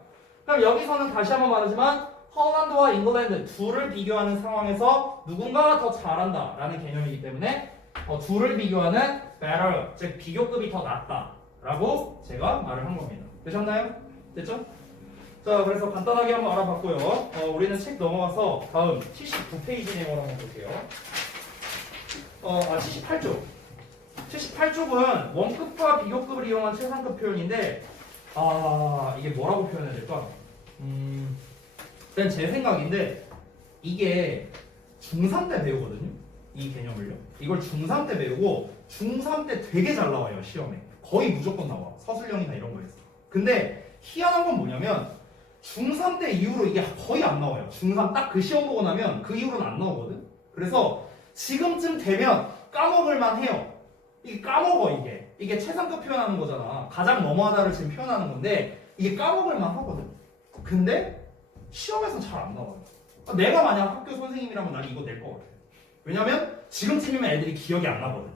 그럼 여기서는 다시 한번 말하지만 헐란드와 잉글랜드 둘을 비교하는 상황에서 누군가가 더 잘한다라는 개념이기 때문에 둘을 비교하는 better, 즉 비교급이 더 낫다라고 제가 말을 한 겁니다. 되셨나요? 됐죠? 자, 그래서 간단하게 한번 알아봤고요. 우리는 책 넘어가서 다음 79페이지 내용을 한번 볼게요. 78쪽. 78쪽은 원급과 비교급을 이용한 최상급 표현인데 이게 뭐라고 표현해야 될까? 일단 제 생각인데 이게 중3 때 배우거든요. 이 개념을요. 이걸 중3 때 배우고 중3 때 되게 잘 나와요. 시험에. 거의 무조건 나와. 서술형이나 이런 거에서. 근데 희한한 건 뭐냐면 중3 때 이후로 이게 거의 안 나와요. 중3 딱 그 시험 보고 나면 그 이후로는 안 나오거든. 그래서 지금쯤 되면 까먹을만 해요. 이게 까먹어 이게. 이게 최상급 표현하는 거잖아. 가장 뭐뭐하다를 지금 표현하는 건데 이게 까먹을만 하거든. 근데 시험에서 잘 안 나와요. 내가 만약 학교 선생님이라면 난 이거 낼 것 같아. 왜냐면 지금쯤이면 애들이 기억이 안 나거든.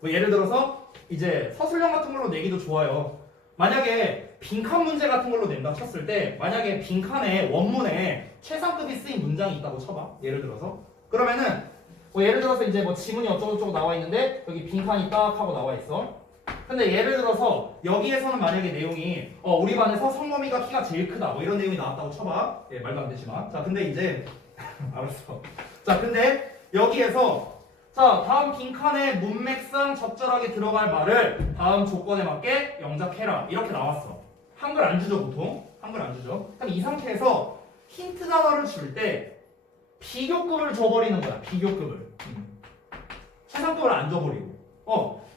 뭐 예를 들어서 이제 서술형 같은 걸로 내기도 좋아요. 만약에 빈칸 문제 같은 걸로 낸다 쳤을 때 만약에 빈칸에 원문에 최상급이 쓰인 문장이 있다고 쳐봐. 예를 들어서 그러면은 뭐 예를 들어서 이제 뭐 지문이 어쩌고저쩌고 나와 있는데 여기 빈칸이 딱 하고 나와 있어. 근데 예를 들어서 여기에서는 만약에 내용이 우리 반에서 성범이가 키가 제일 크다 뭐 이런 내용이 나왔다고 쳐봐. 예, 말도 안 되지만. 자, 근데 이제 알았어. 자, 근데 여기에서 자, 다음 빈칸에 문맥상 적절하게 들어갈 말을 다음 조건에 맞게 영작해라. 이렇게 나왔어. 한글 안 주죠, 보통. 한글 안 주죠. 그럼 이 상태에서 힌트 단어를 줄 때 비교급을 줘버리는 거야. 비교급을. 최상급을 안 줘버리고.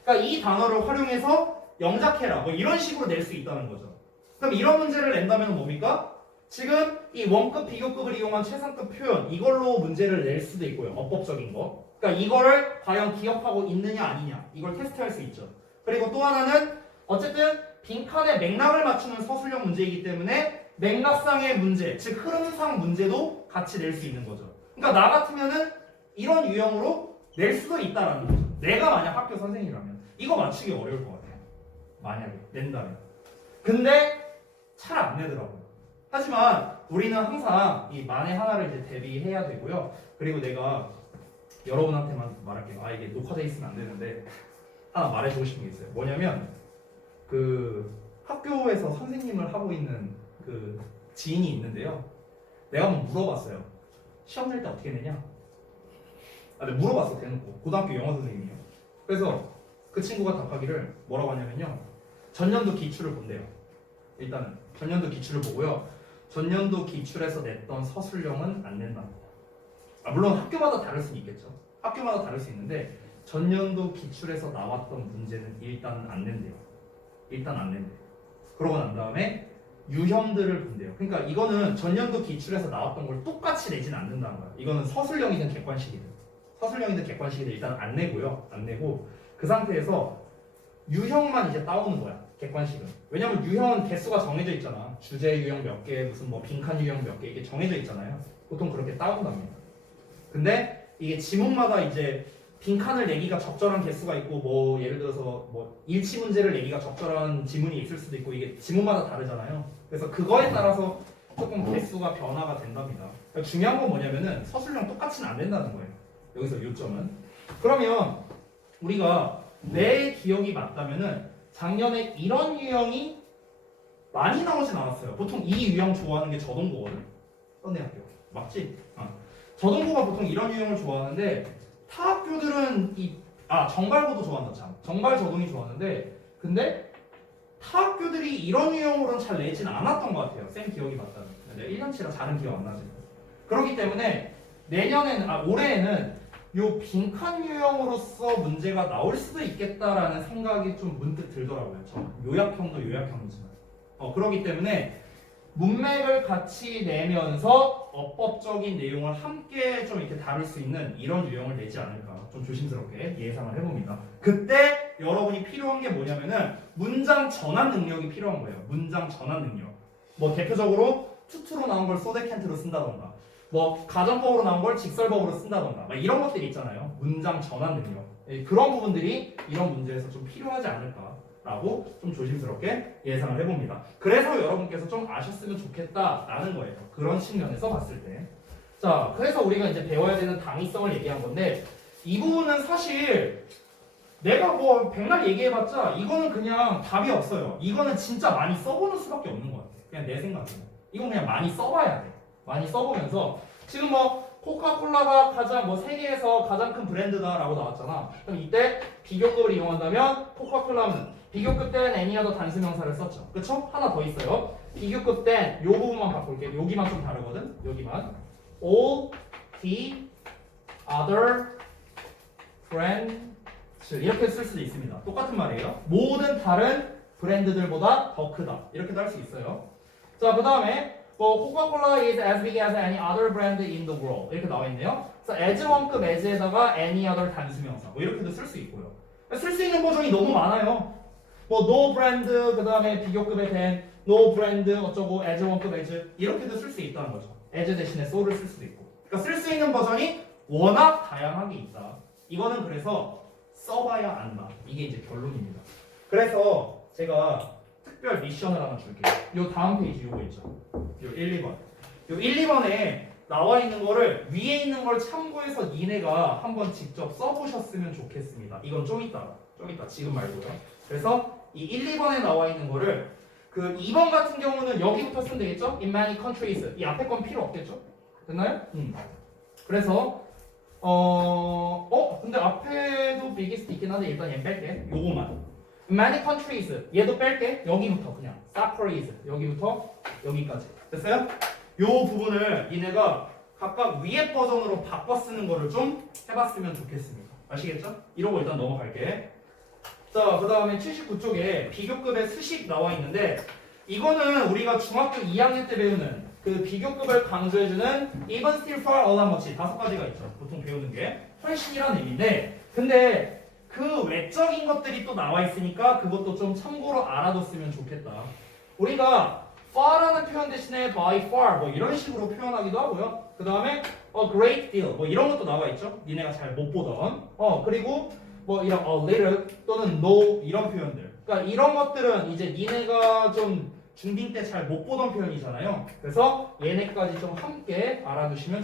그러니까 이 단어를 활용해서 영작해라. 뭐 이런 식으로 낼 수 있다는 거죠. 그럼 이런 문제를 낸다면 뭡니까? 지금 이 원급, 비교급을 이용한 최상급 표현 이걸로 문제를 낼 수도 있고요. 어법적인 거. 그러니까 이거를 과연 기억하고 있느냐 아니냐 이걸 테스트할 수 있죠. 그리고 또 하나는 어쨌든 빈칸에 맥락을 맞추는 서술형 문제이기 때문에 맥락상의 문제, 즉 흐름상 문제도 같이 낼 수 있는 거죠. 그러니까 나 같으면은 이런 유형으로 낼 수도 있다라는 거죠. 내가 만약 학교 선생님이라면 이거 맞추기 어려울 것 같아요. 만약에 낸다면. 근데 잘 안 내더라고요. 하지만 우리는 항상 이 만에 하나를 이제 대비해야 되고요. 그리고 내가 여러분한테만 말할게요. 이게 녹화돼 있으면 안 되는데 하나 말해주고 싶은 게 있어요. 뭐냐면 그 학교에서 선생님을 하고 있는 그 지인이 있는데요. 내가 한번 물어봤어요. 시험 낼 때 어떻게 내냐? 내가 물어봤어 대놓고. 고등학교 영어 선생님이에요. 그래서 그 친구가 답하기를 뭐라고 하냐면요. 전년도 기출을 본대요. 일단은 전년도 기출을 보고요. 전년도 기출에서 냈던 서술형은 안 낸답니다. 물론 학교마다 다를 수는 있겠죠. 학교마다 다를 수 있는데 전년도 기출에서 나왔던 문제는 일단 안 낸대요. 일단 안 낸대요. 그러고 난 다음에 유형들을 본대요. 그러니까 이거는 전년도 기출에서 나왔던 걸 똑같이 내진 않는다는 거야. 이거는 서술형이든 객관식이든. 서술형이든 객관식이든 일단 안 내고요. 안 내고 그 상태에서 유형만 이제 따오는 거야. 객관식은. 왜냐면 유형은 개수가 정해져 있잖아. 주제 유형 몇 개, 무슨 뭐 빈칸 유형 몇 개 이게 정해져 있잖아요. 보통 그렇게 따온답니다. 근데 이게 지문마다 이제 빈칸을 내기가 적절한 개수가 있고 뭐 예를 들어서 뭐 일치 문제를 내기가 적절한 지문이 있을 수도 있고 이게 지문마다 다르잖아요. 그래서 그거에 따라서 조금 개수가 변화가 된답니다. 그러니까 중요한 건 뭐냐면은 서술형 똑같이는 안 된다는 거예요. 여기서 요점은. 그러면 우리가 내 기억이 맞다면은 작년에 이런 유형이 많이 나오진 않았어요. 보통 이 유형 좋아하는 게 저동고거든. 선대학교 맞지? 저동고가 보통 이런 유형을 좋아하는데 타 학교들은 정발고도 좋아한다 참. 정발 저동이 좋아하는데 근데 타 학교들이 이런 유형으로는 잘 내진 않았던 것 같아요. 쌤 기억이 맞다면. 내가 1년치라 잘은 기억 안 나지. 그렇기 때문에 올해에는 요 빈칸 유형으로서 문제가 나올 수도 있겠다라는 생각이 좀 문득 들더라고요. 저 요약형도 요약형이지만. 그렇기 때문에 문맥을 같이 내면서 어법적인 내용을 함께 좀 이렇게 다룰 수 있는 이런 유형을 내지 않을까 좀 조심스럽게 예상을 해봅니다. 그때 여러분이 필요한 게 뭐냐면은 문장 전환 능력이 필요한 거예요. 문장 전환 능력. 뭐 대표적으로 투투로 나온 걸 소데캔트로 쓴다던가 뭐 가정법으로 나온 걸 직설법으로 쓴다던가 막 이런 것들이 있잖아요. 문장 전환 능력. 그런 부분들이 이런 문제에서 좀 필요하지 않을까라고 좀 조심스럽게 예상을 해봅니다. 그래서 여러분께서 좀 아셨으면 좋겠다라는 거예요. 그런 측면에서 봤을 때. 자, 그래서 우리가 이제 배워야 되는 당위성을 얘기한 건데 이 부분은 사실 내가 뭐 백날 얘기해봤자 이거는 그냥 답이 없어요. 이거는 진짜 많이 써보는 수밖에 없는 것 같아. 그냥 내 생각으로. 이건 그냥 많이 써봐야 돼. 많이 써보면서 지금 뭐 코카콜라가 가장 뭐 세계에서 가장 큰 브랜드다라고 나왔잖아. 그럼 이때 비교급을 이용한다면 코카콜라는 비교급 땐 애니어더 단수명사를 썼죠. 그쵸? 하나 더 있어요. 비교급 땐 요 부분만 바꿀게. 여기만 좀 다르거든. 여기만 all the other brands 이렇게 쓸 수도 있습니다. 똑같은 말이에요. 모든 다른 브랜드들보다 더 크다. 이렇게도 할 수 있어요. 자, 그 다음에 Coca-Cola is as big as any other brand in the world 이렇게 나와 있네요. 그래서 as 원급 as에다가 any other 단수명사 뭐 이렇게도 쓸 수 있고요. 쓸 수 있는 버전이 너무 많아요. 뭐 no brand 그 다음에 비교급의 than, no brand 어쩌고 as 원급 as 이렇게도 쓸 수 있다는 거죠. as 대신에 so를 쓸 수도 있고. 그러니까 쓸 수 있는 버전이 워낙 다양하게 있다. 이거는 그래서 써봐야 안다. 이게 이제 결론입니다. 그래서 제가 특별 미션을 하나 줄게요. 요 다음 페이지 요거 있죠. 요 1, 2번. 요 1, 2번에 나와 있는 거를 위에 있는 걸 참고해서 니네가 한번 직접 써보셨으면 좋겠습니다. 이건 좀 이따 지금 말고요. 그래서 이 1, 2번에 나와 있는 거를 그 2번 같은 경우는 여기부터 쓰면 되겠죠? In many countries. 이 앞에 건 필요 없겠죠? 됐나요? 그래서 근데 앞에도 biggest 있긴 한데 일단 얘 뺄게. 요거만. Many countries. 얘도 뺄게. 여기부터 그냥. Socrates. 여기부터 여기까지. 됐어요? 요 부분을 니네가 각각 위에 버전으로 바꿔 쓰는 거를 좀 해봤으면 좋겠습니다. 아시겠죠? 이러고 일단 넘어갈게. 자, 그 다음에 79쪽에 비교급의 수식 나와 있는데 이거는 우리가 중학교 2학년 때 배우는 그 비교급을 강조해주는 even still far a lot much 5가지가 있죠. 보통 배우는 게 훨씬이라는 의미인데 근데 그 외적인 것들이 또 나와 있으니까 그것도 좀 참고로 알아뒀으면 좋겠다. 우리가 far라는 표현 대신에 by far 뭐 이런 식으로 표현하기도 하고요. 그 다음에 a great deal 뭐 이런 것도 나와 있죠. 니네가 잘 못 보던 그리고 뭐 이런 a little 또는 no 이런 표현들. 그러니까 이런 것들은 이제 니네가 좀 중딩 때 잘 못 보던 표현이잖아요. 그래서 얘네까지 좀 함께 알아두시면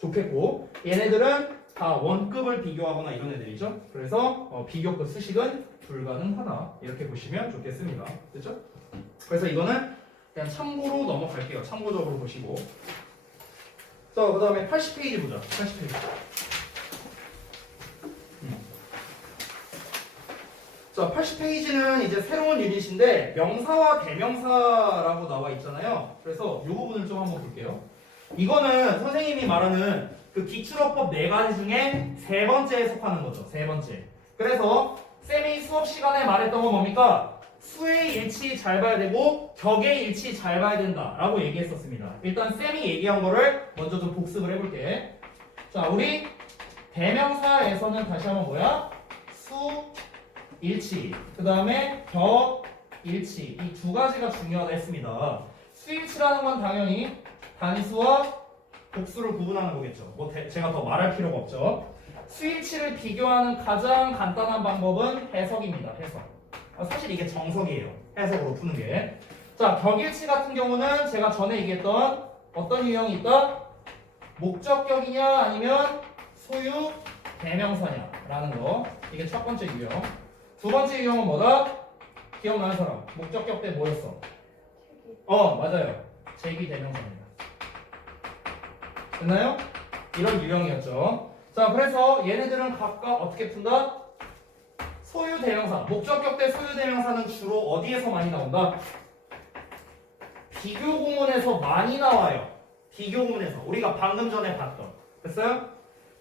좋겠고 얘네들은 다 원급을 비교하거나 이런 애들이죠. 그래서 비교급 수식은 불가능하다 이렇게 보시면 좋겠습니다. 됐죠? 그래서 이거는 그냥 참고로 넘어갈게요. 참고적으로 보시고. 자, 그 다음에 80페이지 보자. 80페이지. 자, 80페이지는 이제 새로운 유닛인데 명사와 대명사라고 나와 있잖아요. 그래서 이 부분을 좀 한번 볼게요. 이거는 선생님이 말하는 그 기출어법 4가지 중에 3번째에 속하는 거죠. 3번째. 그래서 쌤이 수업 시간에 말했던 건 뭡니까? 수의 일치 잘 봐야 되고 격의 일치 잘 봐야 된다라고 얘기했었습니다. 일단 쌤이 얘기한 거를 먼저 좀 복습을 해볼게. 자, 우리 대명사에서는 다시 한번 뭐야? 수 일치, 그 다음에 격 일치 이 2가지가 중요하다 했습니다. 수일치라는 건 당연히 단수와 복수를 구분하는 거겠죠. 뭐 제가 더 말할 필요가 없죠. 수일치를 비교하는 가장 간단한 방법은 해석입니다. 해석. 사실 이게 정석이에요. 해석으로 푸는 게. 자, 격일치 같은 경우는 제가 전에 얘기했던 어떤 유형이 있다? 목적격이냐 아니면 소유 대명사냐라는 거. 이게 첫 번째 유형. 두 번째 유형은 뭐다? 기억나는 사람. 목적격 때 뭐였어? 맞아요. 제기 대명사입니다. 됐나요? 이런 유형이었죠. 자, 그래서 얘네들은 각각 어떻게 푼다? 소유대명사, 목적격 대 소유대명사는 주로 어디에서 많이 나온다? 비교구문에서 많이 나와요. 비교구문에서. 우리가 방금 전에 봤던. 됐어요?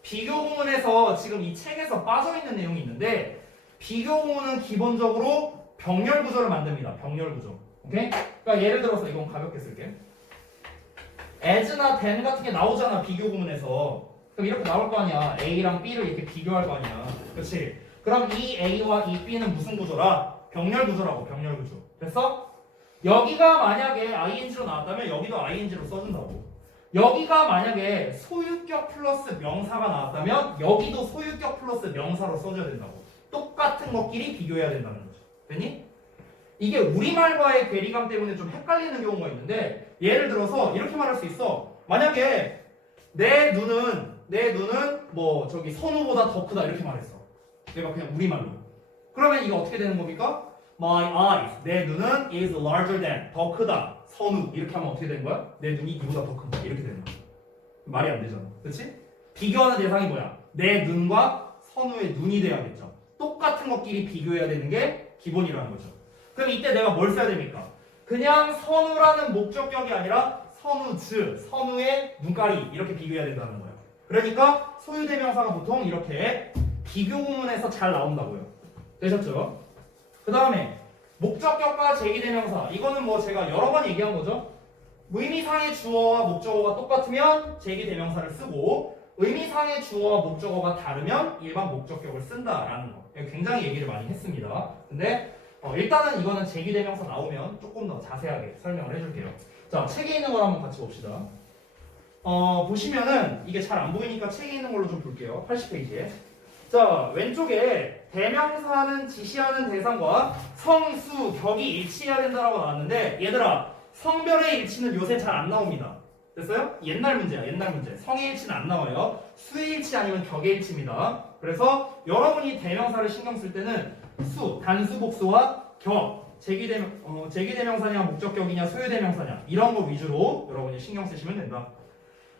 비교구문에서 지금 이 책에서 빠져있는 내용이 있는데 비교구문은 기본적으로 병렬구조를 만듭니다. 병렬구조. 오케이? 그러니까 예를 들어서 이건 가볍게 쓸게. as나 than 같은 게 나오잖아. 비교구문에서. 그럼 이렇게 나올 거 아니야. A랑 B를 이렇게 비교할 거 아니야. 그렇지? 그럼 이 A와 이 B는 무슨 구조라? 병렬구조라고. 병렬구조. 됐어? 여기가 만약에 ing로 나왔다면 여기도 ing로 써준다고. 여기가 만약에 소유격 플러스 명사가 나왔다면 여기도 소유격 플러스 명사로 써줘야 된다고. 똑같은 것끼리 비교해야 된다는 거죠. 됐니? 이게 우리말과의 괴리감 때문에 좀 헷갈리는 경우가 있는데 예를 들어서 이렇게 말할 수 있어. 만약에 내 눈은 뭐 저기 선우보다 더 크다 이렇게 말했어. 내가 그냥 우리말로. 그러면 이게 어떻게 되는 겁니까? My eyes, 내 눈은 is larger than, 더 크다. 선우 이렇게 하면 어떻게 되는 거야? 내 눈이 이보다 더 큰다 이렇게 되는 거야. 말이 안 되잖아. 그렇지? 비교하는 대상이 뭐야? 내 눈과 선우의 눈이 돼야겠죠. 똑같은 것끼리 비교해야 되는 게 기본이라는 거죠. 그럼 이때 내가 뭘 써야 됩니까? 그냥 선우라는 목적격이 아니라 선우즈, 선우의 눈가리 이렇게 비교해야 된다는 거예요. 그러니까 소유대명사가 보통 이렇게 비교구문에서 잘 나온다고요. 되셨죠? 그 다음에 목적격과 제기대명사 이거는 뭐 제가 여러 번 얘기한 거죠. 의미상의 주어와 목적어가 똑같으면 제기대명사를 쓰고 의미상의 주어와 목적어가 다르면 일반 목적격을 쓴다라는 거. 굉장히 얘기를 많이 했습니다. 근데 일단은 이거는 제기대명사 나오면 조금 더 자세하게 설명을 해줄게요. 자, 책에 있는 걸 한번 같이 봅시다. 보시면은 이게 잘 안 보이니까 책에 있는 걸로 좀 볼게요. 80페이지에. 자, 왼쪽에 대명사는 지시하는 대상과 성수, 격이 일치해야 된다라고 나왔는데 얘들아, 성별의 일치는 요새 잘 안 나옵니다. 됐어요? 옛날 문제야, 옛날 문제. 성의 일치는 안 나와요. 수의 일치 아니면 격의 일치입니다. 그래서 여러분이 대명사를 신경 쓸 때는 수, 단수 복수와 격, 제기대명사냐, 목적격이냐, 소유대명사냐 이런 거 위주로 여러분이 신경 쓰시면 된다.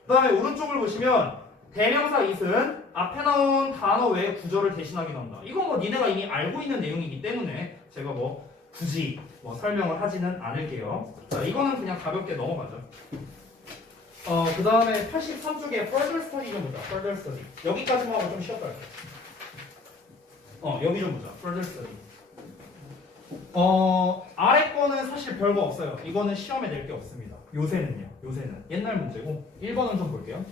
그 다음에 오른쪽을 보시면 대명사 it은 앞에 나온 단어 외에 구조를 대신하게 나온다. 이건 뭐 니네가 이미 알고 있는 내용이기 때문에 제가 뭐 굳이 뭐 설명을 하지는 않을게요. 자, 이거는 그냥 가볍게 넘어가죠. 그 다음에 83쪽에 further study 좀 보자. further study. 여기까지만 하고 좀 쉬었다 할게요. 여기 좀 보자. further study. 아래 거는 사실 별거 없어요. 이거는 시험에 낼 게 없습니다. 요새는요. 요새는. 옛날 문제고. 1번은 좀 볼게요.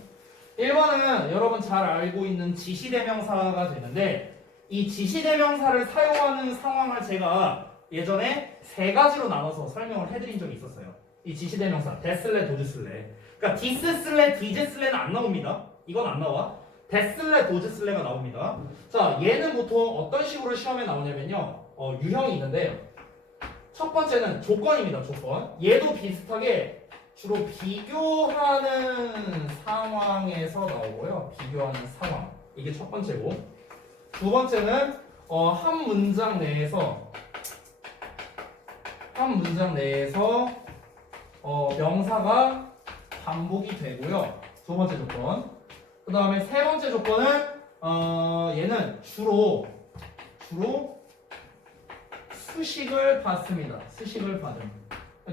1번은 여러분 잘 알고 있는 지시대명사가 되는데 이 지시대명사를 사용하는 상황을 제가 예전에 세 가지로 나눠서 설명을 해드린 적이 있었어요. 이 지시대명사 데슬레, 도즈슬레. 그러니까 디스슬레, 디제슬레는 안 나옵니다. 이건 안 나와. 데슬레, 도즈슬레가 나옵니다. 자, 얘는 보통 어떤 식으로 시험에 나오냐면요. 유형이 있는데 첫 번째는 조건입니다. 조건. 얘도 비슷하게 주로 비교하는 상황에서 나오고요. 비교하는 상황. 이게 첫 번째고. 두 번째는 한 문장 내에서 명사가 반복이 되고요. 두 번째 조건. 그 다음에 세 번째 조건은 얘는 주로 수식을 받습니다. 수식을 받은.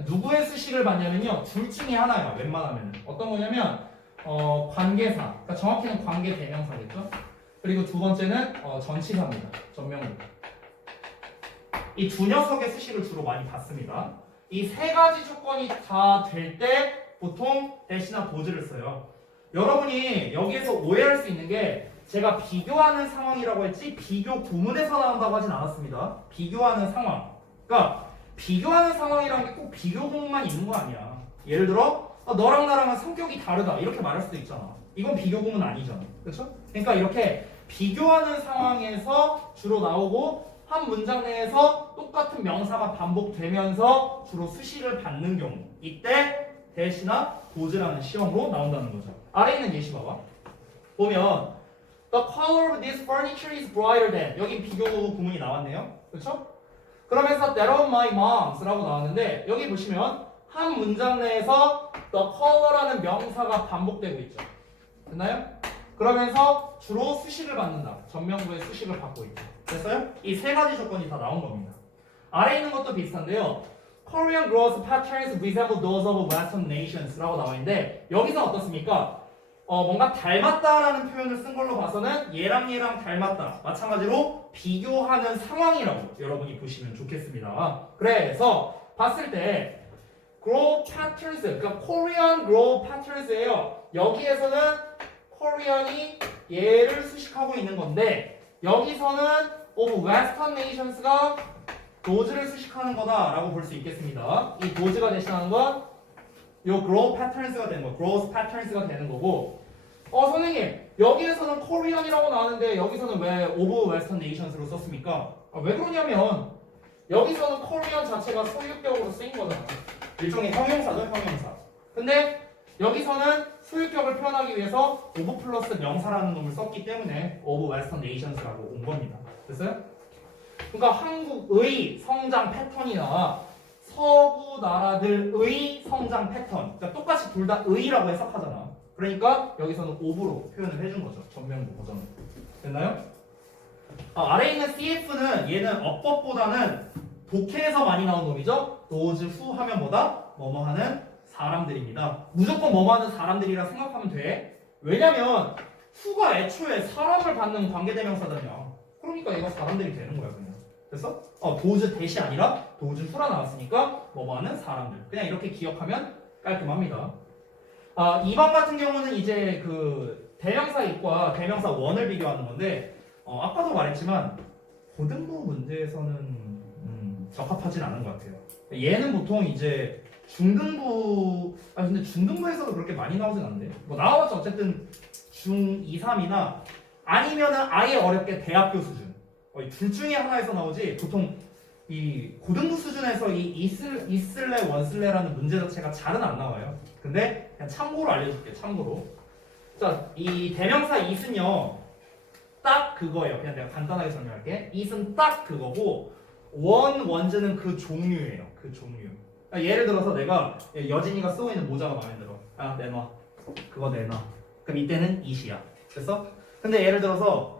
누구의 수식을 받냐면요. 둘 중에 하나예요. 웬만하면. 어떤 거냐면 관계사. 그러니까 정확히는 관계 대명사겠죠. 그리고 두 번째는 전치사입니다. 전명구. 이 두 녀석의 수식을 주로 많이 받습니다. 이 세 가지 조건이 다 될 때 보통 대시나 도즈를 써요. 여러분이 여기에서 오해할 수 있는 게 제가 비교하는 상황이라고 했지 비교 구문에서 나온다고 하진 않았습니다. 비교하는 상황. 그러니까 비교하는 상황이라는 게 꼭 비교 구문만 있는 거 아니야. 예를 들어 너랑 나랑은 성격이 다르다 이렇게 말할 수도 있잖아. 이건 비교 구문 아니잖아. 그렇죠? 그러니까 이렇게 비교하는 상황에서 주로 나오고 한 문장 내에서 똑같은 명사가 반복되면서 주로 수식을 받는 경우 이때 대시나 도즈라는 시험으로 나온다는 거죠. 아래 있는 예시 봐봐. 보면 The color of this furniture is brighter than. 여기 비교 구문이 나왔네요. 그렇죠? 그러면서 that of my mom's 라고 나왔는데 여기 보시면 한 문장 내에서 the color라는 명사가 반복되고 있죠. 됐나요? 그러면서 주로 수식을 받는다. 전명구의 수식을 받고 있죠. 됐어요? 이 세 가지 조건이 다 나온 겁니다. 아래 있는 것도 비슷한데요. Korean growth patterns resemble those of Western nations라고 나와 있는데 여기서 어떻습니까? 뭔가 닮았다라는 표현을 쓴 걸로 봐서는 얘랑 얘랑 닮았다. 마찬가지로 비교하는 상황이라고 여러분이 보시면 좋겠습니다. 그래서 봤을 때 growth patterns, 그러니까 Korean growth patterns예요. 여기에서는 코리안이 얘를 수식하고 있는 건데 여기서는 of Western nations가 도즈를 수식하는 거다라고 볼 수 있겠습니다. 이 도즈가 대신하는 건 요 growth patterns가 되는 거, growth patterns가 되는 거고. 선생님 여기에서는 코리안이라고 나왔는데 여기서는 왜 of Western nations로 썼습니까? 왜 그러냐면 여기서는 코리안 자체가 소유격으로 쓰인 거잖아. 일종의 형용사죠, 형용사. 근데 여기서는 소유격을 표현하기 위해서 of 플러스 명사라는 놈을 썼기 때문에 of Western nations라고 온 겁니다. 됐어요? 그러니까 한국의 성장 패턴이나 서구 나라들의 성장 패턴, 그러니까 똑같이 둘 다 의라고 해석하잖아. 그러니까 여기서는 of로 표현을 해준 거죠. 전면부 버전은. 됐나요? 아래에 있는 CF는 얘는 어법보다는 독해에서 많이 나온 놈이죠. those who 하면 뭐다? 뭐뭐 하는 사람들입니다. 무조건 뭐뭐 하는 사람들이라 생각하면 돼. 왜냐면 who가 애초에 사람을 받는 관계대명사잖아. 그러니까 얘가 사람들이 되는 거야 그냥. 됐어? those 대시 아니라 those who라 나왔으니까 뭐뭐 하는 사람들. 그냥 이렇게 기억하면 깔끔합니다. 2번 같은 경우는 이제 그 대명사 it과 대명사 one을 비교하는 건데 아까도 말했지만 고등부 문제에서는 적합하진 않은 것 같아요. 얘는 보통 이제 중등부, 근데 중등부에서도 그렇게 많이 나오진 않는데 뭐 나와봤자 어쨌든 중2, 3이나 아니면은 아예 어렵게 대학교 수준 둘 중에 하나에서 나오지 보통 이 고등부 수준에서 이 이슬레 원슬레라는 문제 자체가 잘은 안 나와요. 근데 그냥 참고로 알려줄게. 참고로. 자, 이 대명사 it은요 딱 그거예요. 그냥 내가 간단하게 설명할게. it은 딱 그거고 원즈는 그 종류예요. 그 종류. 그러니까 예를 들어서 내가 여진이가 쓰고 있는 모자가 마음에 들어. 내놔. 그거 내놔. 그럼 이때는 it이야. 됐어? 근데 예를 들어서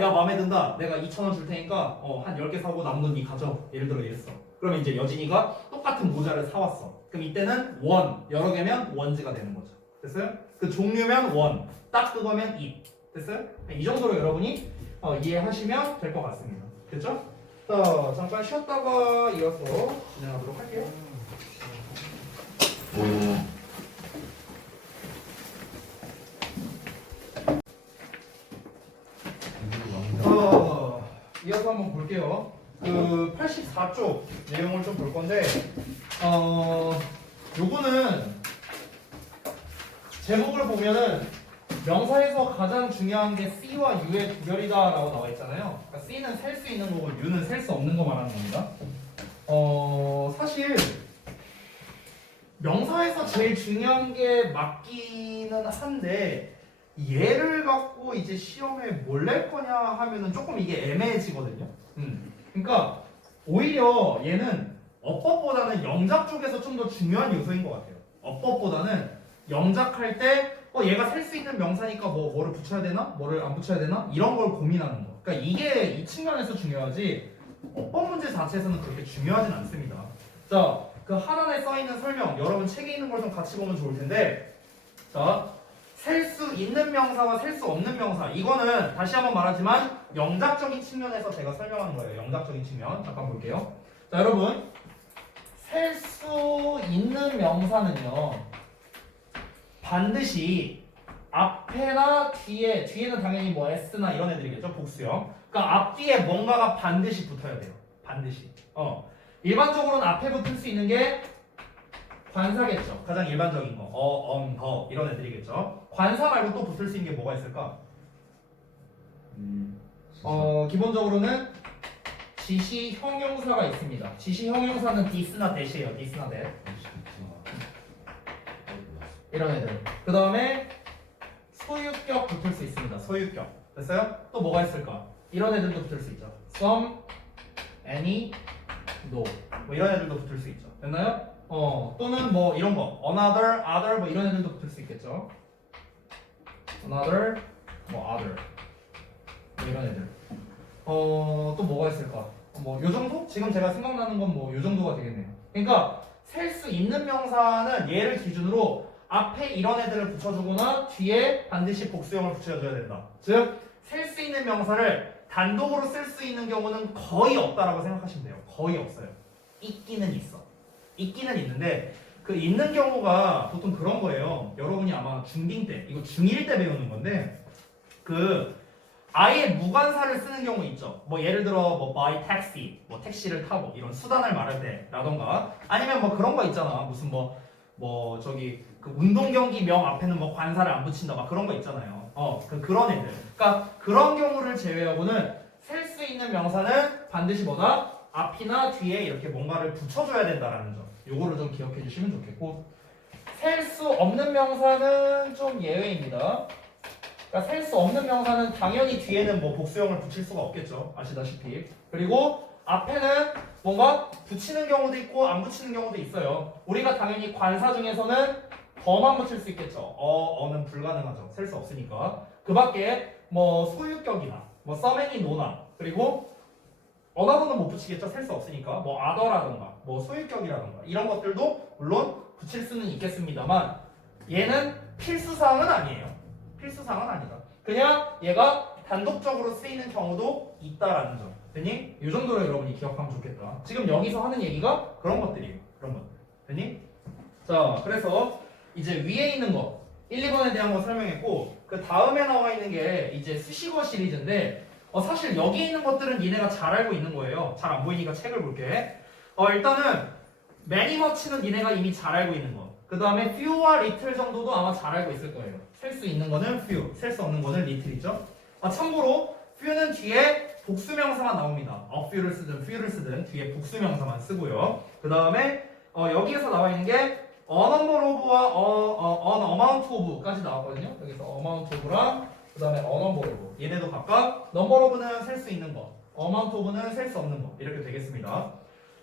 야 마음에 든다. 내가 2,000원 줄 테니까 한 10개 사고 남은 돈 니 가져. 예를 들어 이랬어. 그러면 이제 여진이가 똑같은 모자를 사왔어. 그럼 이때는 원. 여러 개면 원즈가 되는 거죠. 됐어요? 그 종류면 원. 딱 그거면 it. 됐어요? 이 정도로 여러분이 이해하시면 될 것 같습니다. 됐죠? 자, 잠깐 쉬었다가 이어서 진행하도록 할게요. 이어서 한번 볼게요. 그 84쪽 내용을 좀 볼 건데, 요거는 제목을 보면은 명사에서 가장 중요한 게 C와 U의 구별이다라고 나와 있잖아요. 그러니까 C는 셀 수 있는 거고 U는 셀 수 없는 거 말하는 겁니다. 사실 명사에서 제일 중요한 게 맞기는 한데 얘를 갖고 이제 시험에 뭘 낼 거냐 하면은 조금 이게 애매해지거든요. 그러니까 오히려 얘는 어법보다는 영작 쪽에서 좀 더 중요한 요소인 것 같아요. 어법보다는 영작할 때 얘가 셀 수 있는 명사니까 뭐를 붙여야 되나? 뭐를 안 붙여야 되나? 이런 걸 고민하는 거. 그러니까 이게 이 측면에서 중요하지 어법 문제 자체에서는 그렇게 중요하진 않습니다. 자, 그 하단에 써 있는 설명 여러분 책에 있는 걸 좀 같이 보면 좋을 텐데 자, 셀 수 있는 명사와 셀 수 없는 명사 이거는 다시 한번 말하지만 영작적인 측면에서 제가 설명하는 거예요. 영작적인 측면 잠깐 볼게요. 자, 여러분 셀 수 있는 명사는요 반드시 앞에나 뒤에는 당연히 뭐 S나 이런 애들이겠죠. 복수형. 그러니까 앞뒤에 뭔가가 반드시 붙어야 돼요. 반드시. 일반적으로는 앞에 붙을 수 있는 게 관사겠죠. 가장 일반적인 거. 더 이런 애들이겠죠. 관사 말고 또 붙을 수 있는 게 뭐가 있을까? 기본적으로는 지시 형용사가 있습니다. 지시 형용사는 this나 that이에요. this나 that. 이런 애들. 그 다음에 소유격 붙을 수 있습니다. 소유격. 됐어요? 또 뭐가 있을까? 이런 애들도 붙을 수 있죠. some, any, no. 뭐 이런 애들도 붙을 수 있죠. 됐나요? 또는 뭐 이런 거. another, other 뭐 이런 애들도 붙을 수 있겠죠. another, 뭐 other. 뭐 이런 애들. 또 뭐가 있을까? 뭐 요 정도? 지금 제가 생각나는 건 뭐 요 정도가 되겠네요. 그러니까 셀 수 있는 명사는 얘를 기준으로 앞에 이런 애들을 붙여주거나 뒤에 반드시 복수형을 붙여줘야 된다. 즉, 셀 수 있는 명사를 단독으로 쓸 수 있는 경우는 거의 없다라고 생각하시면 돼요. 거의 없어요. 있기는 있어. 있기는 있는데 그 있는 경우가 보통 그런 거예요. 여러분이 아마 중딩 때, 이거 중1 때 배우는 건데 그 아예 무관사를 쓰는 경우 있죠. 뭐 예를 들어 뭐 by taxi, 뭐 택시를 타고 이런 수단을 말할 때라던가 아니면 뭐 그런 거 있잖아. 무슨 뭐 저기 그 운동 경기명 앞에는 뭐 관사를 안 붙인다 막 그런 거 있잖아요. 그런 애들. 그러니까 그런 경우를 제외하고는 셀 수 있는 명사는 반드시 뭐다? 앞이나 뒤에 이렇게 뭔가를 붙여줘야 된다라는 점. 요거를 좀 기억해 주시면 좋겠고 셀 수 없는 명사는 좀 예외입니다. 그러니까 셀 수 없는 명사는 당연히 뒤에는 뭐 복수형을 붙일 수가 없겠죠. 아시다시피. 그리고 앞에는 뭔가 붙이는 경우도 있고 안 붙이는 경우도 있어요. 우리가 당연히 관사 중에서는 더만 붙일 수 있겠죠. 어는 불가능하죠. 셀 수 없으니까. 그 밖에 뭐 소유격이나 뭐 써맨이 노나 그리고 어나더는 못 붙이겠죠. 셀 수 없으니까. 뭐 아더라든가 뭐 소유격이라든가 이런 것들도 물론 붙일 수는 있겠습니다만 얘는 필수사항은 아니에요. 필수사항은 아니다. 그냥 얘가 단독적으로 쓰이는 경우도 있다라는 점. 됐니? 이 정도로 여러분이 기억하면 좋겠다. 지금 여기서 하는 얘기가 그런 것들이에요. 그런 것들. 됐니? 자, 그래서 이제 위에 있는 거 1, 2번에 대한 거 설명했고 그 다음에 나와 있는 게 이제 수식어 시리즈인데 사실 여기 있는 것들은 니네가 잘 알고 있는 거예요. 잘 안 보이니까 책을 볼게. 일단은 many much는 니네가 이미 잘 알고 있는 거. 그 다음에 few와 little 정도도 아마 잘 알고 있을 거예요. 셀 수 있는 거는 few, 셀 수 없는 거는 little이죠. 참고로 few는 뒤에 복수명사만 나옵니다. a few를 쓰든 few를 쓰든 뒤에 복수명사만 쓰고요. 그 다음에 여기에서 나와 있는 게 a number of와 an amount of까지 나왔거든요. 여기서 amount of랑 그 다음에 a number of 얘네도 각각 number of는 셀 수 있는 거, amount of는 셀 수 없는 거 이렇게 되겠습니다.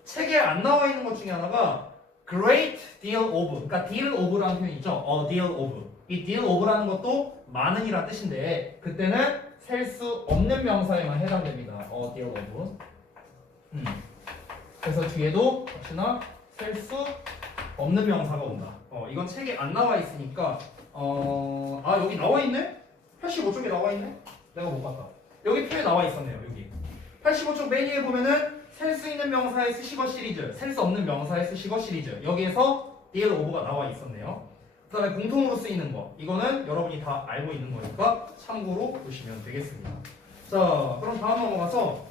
책에 안 나와 있는 것 중에 하나가 great deal of, 그러니까 deal of라는 표현 있죠. a deal of. 이 deal of라는 것도 많은이란 뜻인데 그때는 셀 수 없는 명사에만 해당됩니다. a deal of. 그래서 뒤에도 역시나 셀 수 없는 명사가 온다. 이건 책에 안 나와 있으니까 여기 나와 있네? 85쪽에 나와 있네? 내가 못 봤다. 여기 표에 나와 있었네요. 여기 85쪽 맨 위에 보면은 셀 수 있는 명사의 수식어 시리즈, 셀 수 없는 명사의 수식어 시리즈. 여기에서 deal of가 나와 있었네요. 그 다음에 공통으로 쓰이는 거. 이거는 여러분이 다 알고 있는 거니까 참고로 보시면 되겠습니다. 자, 그럼 다음 넘어가서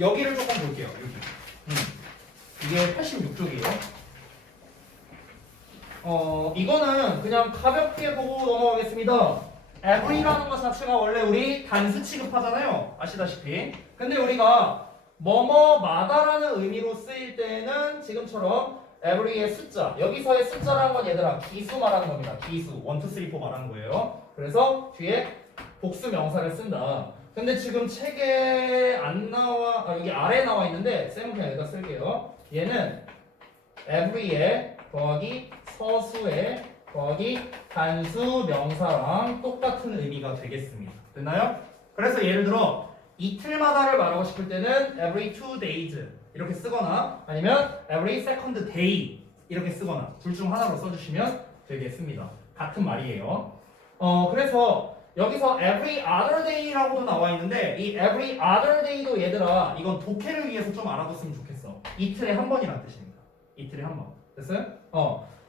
여기를 조금 볼게요. 여기. 이게 86쪽이에요. 이거는 그냥 가볍게 보고 넘어가겠습니다. every라는 것 자체가 원래 우리 단수 취급하잖아요. 아시다시피. 근데 우리가 뭐뭐마다라는 의미로 쓰일 때는 지금처럼 every의 숫자. 여기서의 숫자라는 건 얘들아 기수 말하는 겁니다. 기수. 1, 2, 3, 4 말하는 거예요. 그래서 뒤에 복수 명사를 쓴다. 근데 지금 책에 안 나와, 여기 아래에 나와 있는데 쌤은 그냥 여기다 쓸게요. 얘는 every의 더하기 서수의 더하기 단수 명사랑 똑같은 의미가 되겠습니다. 됐나요? 그래서 예를 들어 이틀마다를 말하고 싶을 때는 every 2 days 이렇게 쓰거나 아니면 every second day 이렇게 쓰거나 둘 중 하나로 써주시면 되겠습니다. 같은 말이에요. 그래서 여기서 every other day라고도 나와 있는데 이 every other day도 얘들아 이건 독해를 위해서 좀 알아뒀으면 좋겠어. 이틀에 한 번이라는 뜻입니다. 이틀에 한 번. 됐어요?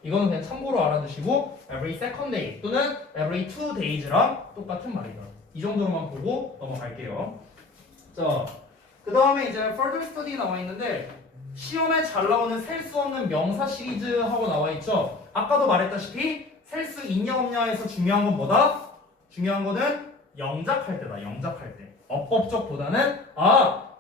이거는 그냥 참고로 알아두시고 every second day 또는 every 2 days랑 똑같은 말이다. 이 정도로만 보고 넘어갈게요. 자, 그 다음에 이제 further study 나와 있는데 시험에 잘 나오는 셀 수 없는 명사 시리즈 하고 나와 있죠. 아까도 말했다시피 셀 수 있냐 없냐에서 중요한 건 뭐다? 중요한 거는 영작할 때다. 영작할 때. 어법적보다는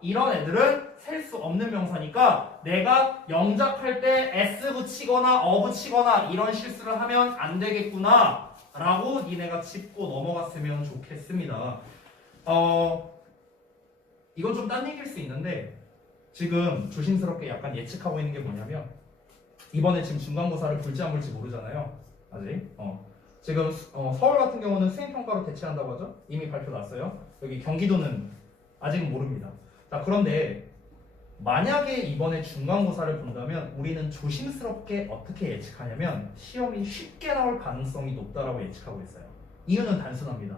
이런 애들은 셀 수 없는 명사니까 내가 영작할 때 s 붙이거나 붙이거나 이런 실수를 하면 안 되겠구나 라고 니네가 짚고 넘어갔으면 좋겠습니다. 이건 좀 딴 얘기일 수 있는데 지금 조심스럽게 약간 예측하고 있는 게 뭐냐면 이번에 지금 중간고사를 볼지 안 볼지 모르잖아요. 아직. 지금 서울 같은 경우는 수행평가로 대체한다고 하죠. 이미 발표 났어요. 여기 경기도는 아직은 모릅니다. 자, 그런데 만약에 이번에 중간고사를 본다면 우리는 조심스럽게 어떻게 예측하냐면 시험이 쉽게 나올 가능성이 높다라고 예측하고 있어요. 이유는 단순합니다.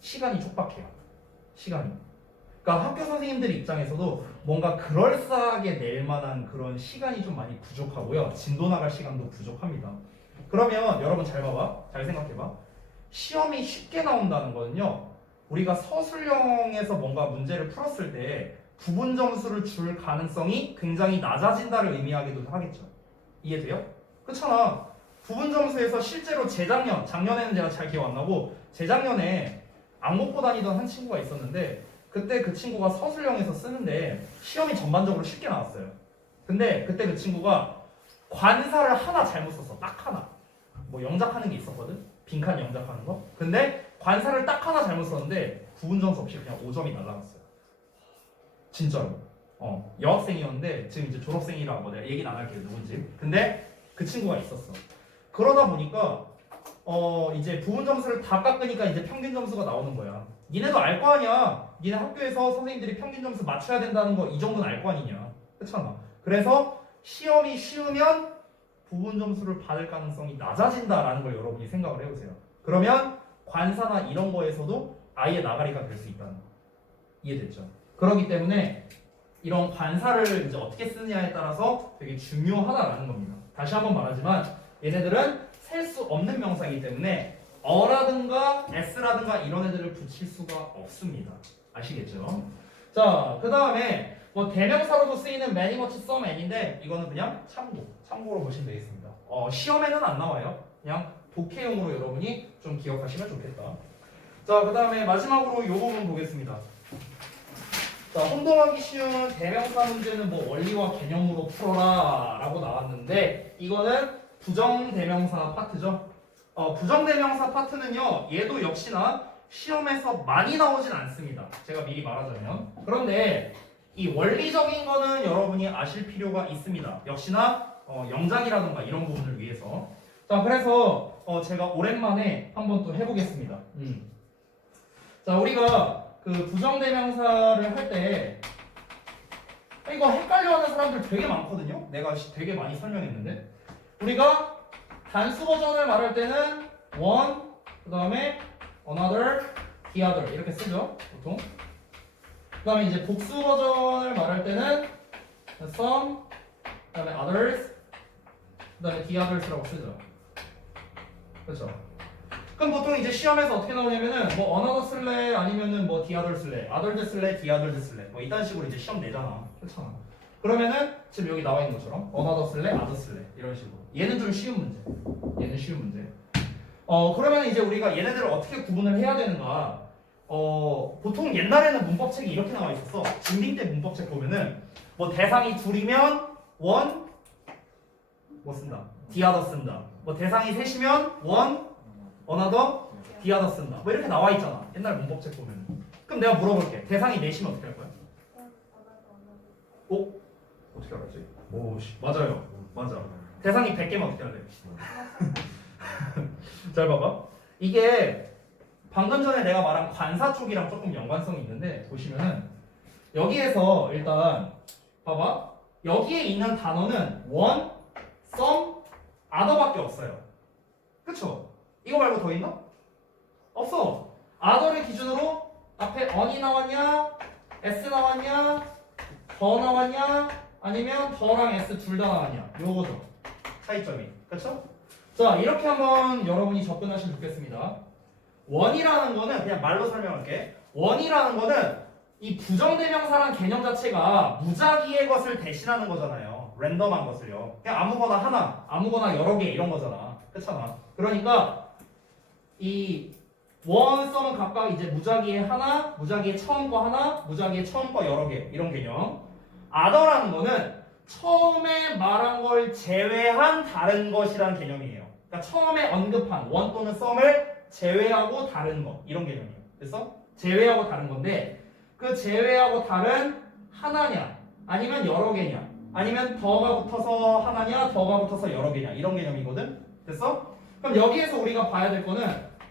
시간이 촉박해요. 시간이. 그러니까 학교 선생님들 입장에서도 뭔가 그럴싸하게 낼 만한 그런 시간이 좀 많이 부족하고요. 진도 나갈 시간도 부족합니다. 그러면 여러분 잘 봐봐. 잘 생각해봐. 시험이 쉽게 나온다는 거는요. 우리가 서술형에서 뭔가 문제를 풀었을 때 부분 점수를 줄 가능성이 굉장히 낮아진다를 의미하기도 하겠죠. 이해돼요? 그렇잖아. 부분 점수에서 실제로 작년에는 제가 잘 기억 안 나고 재작년에 안 먹고 다니던 한 친구가 있었는데 그때 그 친구가 서술형에서 쓰는데 시험이 전반적으로 쉽게 나왔어요. 근데 그때 그 친구가 관사를 하나 잘못 썼어. 딱 하나. 뭐 영작하는 게 있었거든? 빈칸 영작하는 거? 근데 관사를 딱 하나 잘못 썼는데 부분 점수 없이 그냥 5점이 날라갔어요. 진짜로. 여학생이었는데 지금 이제 졸업생이라고 내가 얘기는 안 할게요. 누군지. 근데 그 친구가 있었어. 그러다 보니까 이제 부분 점수를 다 깎으니까 이제 평균 점수가 나오는 거야. 니네도 알 거 아니야. 니네 학교에서 선생님들이 평균 점수 맞춰야 된다는 거 이 정도는 알 거 아니냐. 그렇잖아. 그래서 시험이 쉬우면 부분 점수를 받을 가능성이 낮아진다라는 걸 여러분이 생각을 해보세요. 그러면 관사나 이런 거에서도 아예 나가리가 될 수 있다는 거. 이해됐죠? 그렇기 때문에 이런 관사를 이제 어떻게 쓰느냐에 따라서 되게 중요하다라는 겁니다. 다시 한번 말하지만 얘네들은 셀 수 없는 명사이기 때문에 어라든가 s라든가 이런 애들을 붙일 수가 없습니다. 아시겠죠? 자, 그 다음에 뭐 대명사로도 쓰이는 many, much, some, and인데 이거는 그냥 참고로 보시면 되겠습니다. 시험에는 안 나와요. 그냥 독해용으로 여러분이 좀 기억하시면 좋겠다. 자, 그 다음에 마지막으로 이 부분 보겠습니다. 자, 혼동하기 쉬운 대명사 문제는 뭐 원리와 개념으로 풀어라 라고 나왔는데 이거는 부정대명사 파트죠. 부정대명사 파트는요, 얘도 역시나 시험에서 많이 나오진 않습니다. 제가 미리 말하자면. 그런데 이 원리적인 거는 여러분이 아실 필요가 있습니다. 역시나 영작이라든가 이런 부분을 위해서. 자, 그래서 제가 오랜만에 한번 또 해보겠습니다. 자, 우리가 그 부정대명사를 할 때 이거 헷갈려하는 사람들 되게 많거든요. 내가 되게 많이 설명했는데 우리가 단수 버전을 말할 때는 one, 그 다음에 another, the other 이렇게 쓰죠, 보통. 그 다음에 이제 복수 버전을 말할 때는 some, 그 다음에 others, 그 다음에 the others라고 쓰죠. 그렇죠? 그럼 보통 이제 시험에서 어떻게 나오냐면은 뭐 another 쓸래 아니면은 뭐 the other 쓸래, others 쓸래, the others 쓸래 뭐 이딴 식으로 이제 시험 내잖아. 그렇잖아. 그러면은 지금 여기 나와 있는 것처럼 another 쓸래, other 쓸래 이런 식으로. 얘는 좀 쉬운 문제. 얘는 쉬운 문제. 그러면 이제 우리가 얘네들을 어떻게 구분을 해야 되는가? 보통 옛날에는 문법책이 이렇게 나와 있었어. 중딩 때 문법책 보면은 뭐 대상이 둘이면 one 뭐 쓴다. the other 쓴다. 뭐 대상이 셋이면 one, another, the other 쓴다. 뭐 이렇게 나와 있잖아. 옛날 문법책 보면. 그럼 내가 물어볼게. 대상이 넷이면 어떻게 할 거야? 오? 어떻게 알았지? 오, 맞아요. 맞아. 대상이 100개면 어떻게 할래? 잘 봐봐. 이게 방금 전에 내가 말한 관사 쪽이랑 조금 연관성이 있는데 보시면은 여기에서 일단 봐봐. 여기에 있는 단어는 one, some, other밖에 없어요. 그쵸? 이거 말고 더 있나? 없어. other를 기준으로 앞에 on이 나왔냐? s 나왔냐? 더 나왔냐? 아니면 더랑 s 둘 다 나왔냐? 요거죠. 차이점이. 그쵸? 자, 이렇게 한번 여러분이 접근하시면 좋겠습니다. 원이라는 거는 그냥 말로 설명할게. 원이라는 거는 이 부정대명사란 개념 자체가 무작위의 것을 대신하는 거잖아요. 랜덤한 것을요. 그냥 아무거나 하나, 아무거나 여러 개 이런 거잖아. 그렇잖아. 그러니까 이 원, 썸은 각각 이제 무작위의 하나, 무작위의 처음 거 하나, 무작위의 처음 거 여러 개 이런 개념. other라는 거는 처음에 말한 걸 제외한 다른 것이란 개념이에요. 그러니까 처음에 언급한 원 또는 썸을 제외하고 다른 것 이런 개념이에요. 그래서 제외하고 다른 건데 그 제외하고 다른 하나냐 아니면 여러 개냐 아니면 더가 붙어서 하나냐 더가 붙어서 여러 개냐 이런 개념이거든. 됐어? 그럼 여기에서 우리가 봐야 될 거는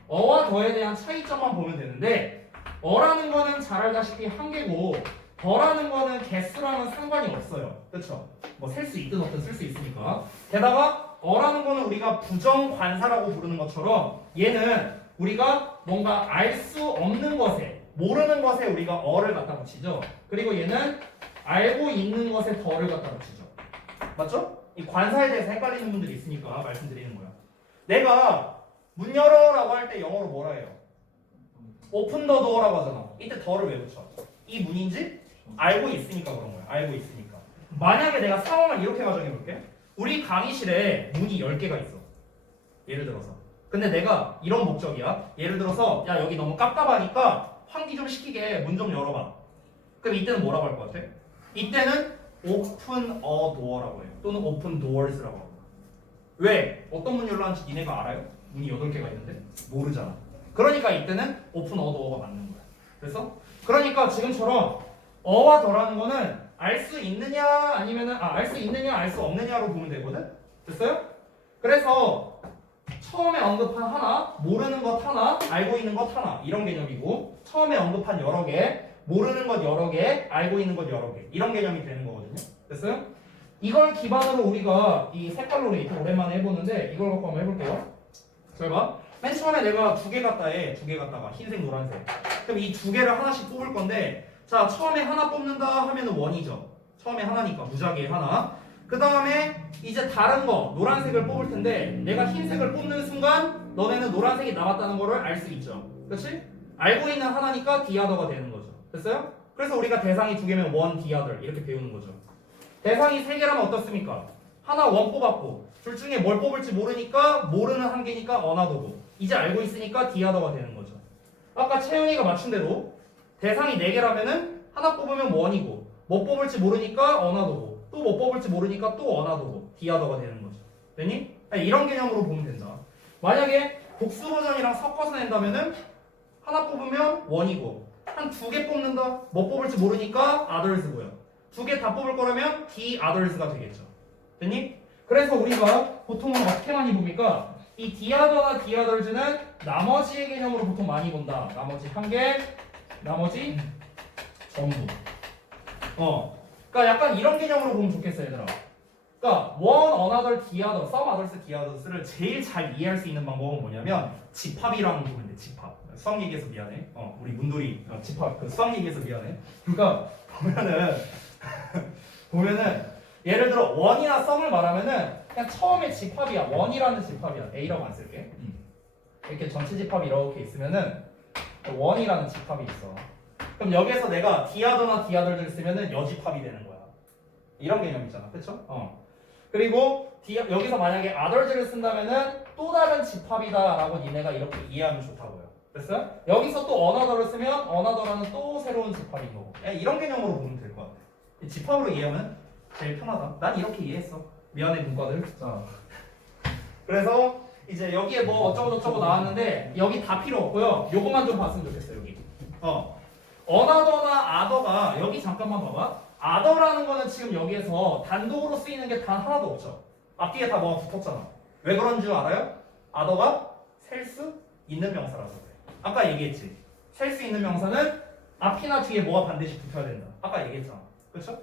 어와 더에 대한 차이점만 보면 되는데 어라는 거는 잘 알다시피 한계고 더라는 거는 개수랑은 상관이 없어요. 그렇죠? 뭐 셀 수 있든 없든 쓸 수 있으니까. 게다가 어라는 거는 우리가 부정관사라고 부르는 것처럼 얘는 우리가 뭔가 알 수 없는 것에 모르는 것에 우리가 어를 갖다 붙이죠. 그리고 얘는 알고 있는 것에 더를 갖다 붙이죠. 맞죠? 이 관사에 대해서 헷갈리는 분들이 있으니까 말씀드리는 거야. 내가 문 열어라고 할 때 영어로 뭐라 해요? 오픈 더 도어라고 하잖아. 이때 더를 왜 붙여? 이 문인지 알고 있으니까 그런 거야. 알고 있으니까. 만약에 내가 상황을 이렇게 가정해 볼게. 우리 강의실에 문이 10개가 있어. 예를 들어서. 근데 내가 이런 목적이야. 예를 들어서 야 여기 너무 깝깝하니까 환기 좀 시키게 문 좀 열어봐. 그럼 이때는 뭐라고 할 것 같아? 이때는 open a door라고 해요. 또는 open doors라고 하고. 왜? 어떤 문 열라는지 니네가 알아요? 문이 8개가 있는데? 모르잖아. 그러니까 이때는 open a door가 맞는 거야. 그래서? 그러니까 지금처럼 어와 더라는 거는 알 수 있느냐 아니면은 알 수 있느냐 알 수 없느냐로 보면 되거든? 됐어요? 그래서 처음에 언급한 하나, 모르는 것 하나, 알고 있는 것 하나 이런 개념이고 처음에 언급한 여러 개, 모르는 것 여러 개, 알고 있는 것 여러 개 이런 개념이 되는 거거든요. 됐어요? 이걸 기반으로 우리가 이 색깔로 레이트 오랜만에 해보는데 이걸 갖고 한번 해볼게요. 잘 봐. 맨 처음에 내가 2개 갖다 해. 2개 갖다가 흰색, 노란색. 그럼 이 2개를 하나씩 뽑을 건데 자 처음에 하나 뽑는다 하면은 원이죠. 처음에 하나니까 무작위에 하나. 그 다음에 이제 다른 거 노란색을 뽑을 텐데 내가 흰색을 뽑는 순간 너네는 노란색이 나왔다는 거를 알 수 있죠. 그렇지? 알고 있는 하나니까 디아더가 되는 거죠. 됐어요? 그래서 우리가 대상이 2개면 원 디아더 이렇게 배우는 거죠. 대상이 3개라면 어떻습니까? 하나 원 뽑았고 둘 중에 뭘 뽑을지 모르니까 모르는 한 개니까 어나더고 이제 알고 있으니까 디아더가 되는 거죠. 아까 채윤이가 맞춘 대로 대상이 4개라면은 하나 뽑으면 원이고 못 뽑을지 모르니까 어나더고 또 못 뽑을지 모르니까 또 어나더고 디아더가 되는 거죠. 됐니? 이런 개념으로 보면 된다. 만약에 복수 버전이랑 섞어서 낸다면은 하나 뽑으면 원이고 한 2개 뽑는다 못 뽑을지 모르니까 others고요. 2개 다 뽑을 거라면 the others가 되겠죠. 됐니? 그래서 우리가 보통은 어떻게 많이 봅니까? 이 the other나 the others는 나머지의 개념으로 보통 많이 본다. 나머지 한 개, 나머지 전부. 그러니까 약간 이런 개념으로 보면 좋겠어 얘들아. 그러니까 one, another, the other, some others, the others를 제일 잘 이해할 수 있는 방법은 뭐냐면 집합이랑 보면 돼. 집합. 수학 얘기해서 미안해. 우리 문돌이 집합. 그 수학 얘기해서 미안해. 그러니까 보면은 예를 들어 one이나 some을 말하면은 그냥 처음에 집합이야. one이라는 집합이야. A라고 안 쓸게. 이렇게 전체 집합이 이렇게 있으면은 one이라는 집합이 있어. 그럼 여기에서 내가 디아더나 디아들을 쓰면은 여집합이 되는 거야. 이런 개념이잖아. 그쵸? 그리고 여기서 만약에 others를 쓴다면은 또 다른 집합이다라고 니네가 이렇게 이해하면 좋다고요. 됐어요? 여기서 또 another를 쓰면 another라는 또 새로운 집합인 거고. 이런 개념으로 보면 될 것 같아. 집합으로 이해하면 제일 편하다. 난 이렇게 이해했어. 미안해 문과들. 자. 그래서 이제 여기에 뭐 어쩌고저쩌고 나왔는데 여기 다 필요 없고요. 요거만 좀 봤으면 좋겠어 여기. 어나더나 아더가 여기 잠깐만 봐봐. 아더라는 거는 지금 여기에서 단독으로 쓰이는 게 단 하나도 없죠. 앞뒤에 다 뭐가 붙었잖아. 왜 그런 줄 알아요? 아더가 셀 수 있는 명사라서 그래. 아까 얘기했지. 셀 수 있는 명사는 앞이나 뒤에 뭐가 반드시 붙어야 된다. 아까 얘기했잖아. 그렇죠?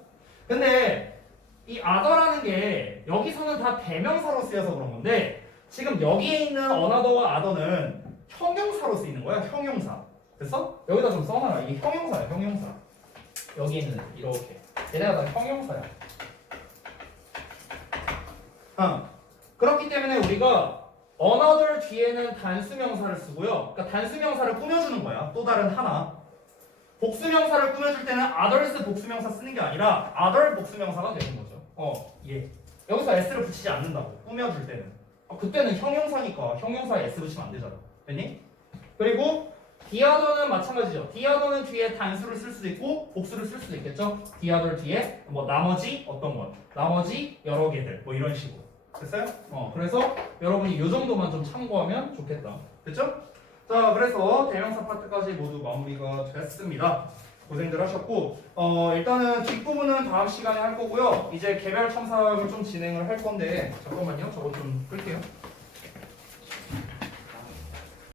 근데 이 아더라는 게 여기서는 다 대명사로 쓰여서 그런 건데 지금 여기에 있는 어나더와 아더는 형용사로 쓰이는 거야. 형용사. 됐어? 여기다 좀 써놔라. 이게 형용사야. 형용사. 여기 있는 이렇게. 얘네가 다 형용사야. 그렇기 때문에 우리가 another 뒤에는 단수명사를 쓰고요. 그러니까 단수명사를 꾸며주는 거야. 또 다른 하나. 복수명사를 꾸며줄 때는 others 복수명사 쓰는 게 아니라 other 복수명사가 되는 거죠. 예. 여기서 s를 붙이지 않는다고. 꾸며줄 때는. 그때는 형용사니까 형용사에 s 붙이면 안 되잖아. 됐니? 그리고 디아더는 마찬가지죠. 디아더는 뒤에 단수를 쓸 수도 있고 복수를 쓸 수도 있겠죠. 디아더 뒤에 뭐 나머지 어떤 것, 나머지 여러 개들 뭐 이런 식으로. 됐어요? 그래서 여러분이 이 정도만 좀 참고하면 좋겠다. 됐죠? 자, 그래서 대명사 파트까지 모두 마무리가 됐습니다. 고생들 하셨고 일단은 뒷부분은 다음 시간에 할 거고요. 이제 개별 첨삭을 좀 진행을 할 건데 잠깐만요. 저거 좀 끌게요.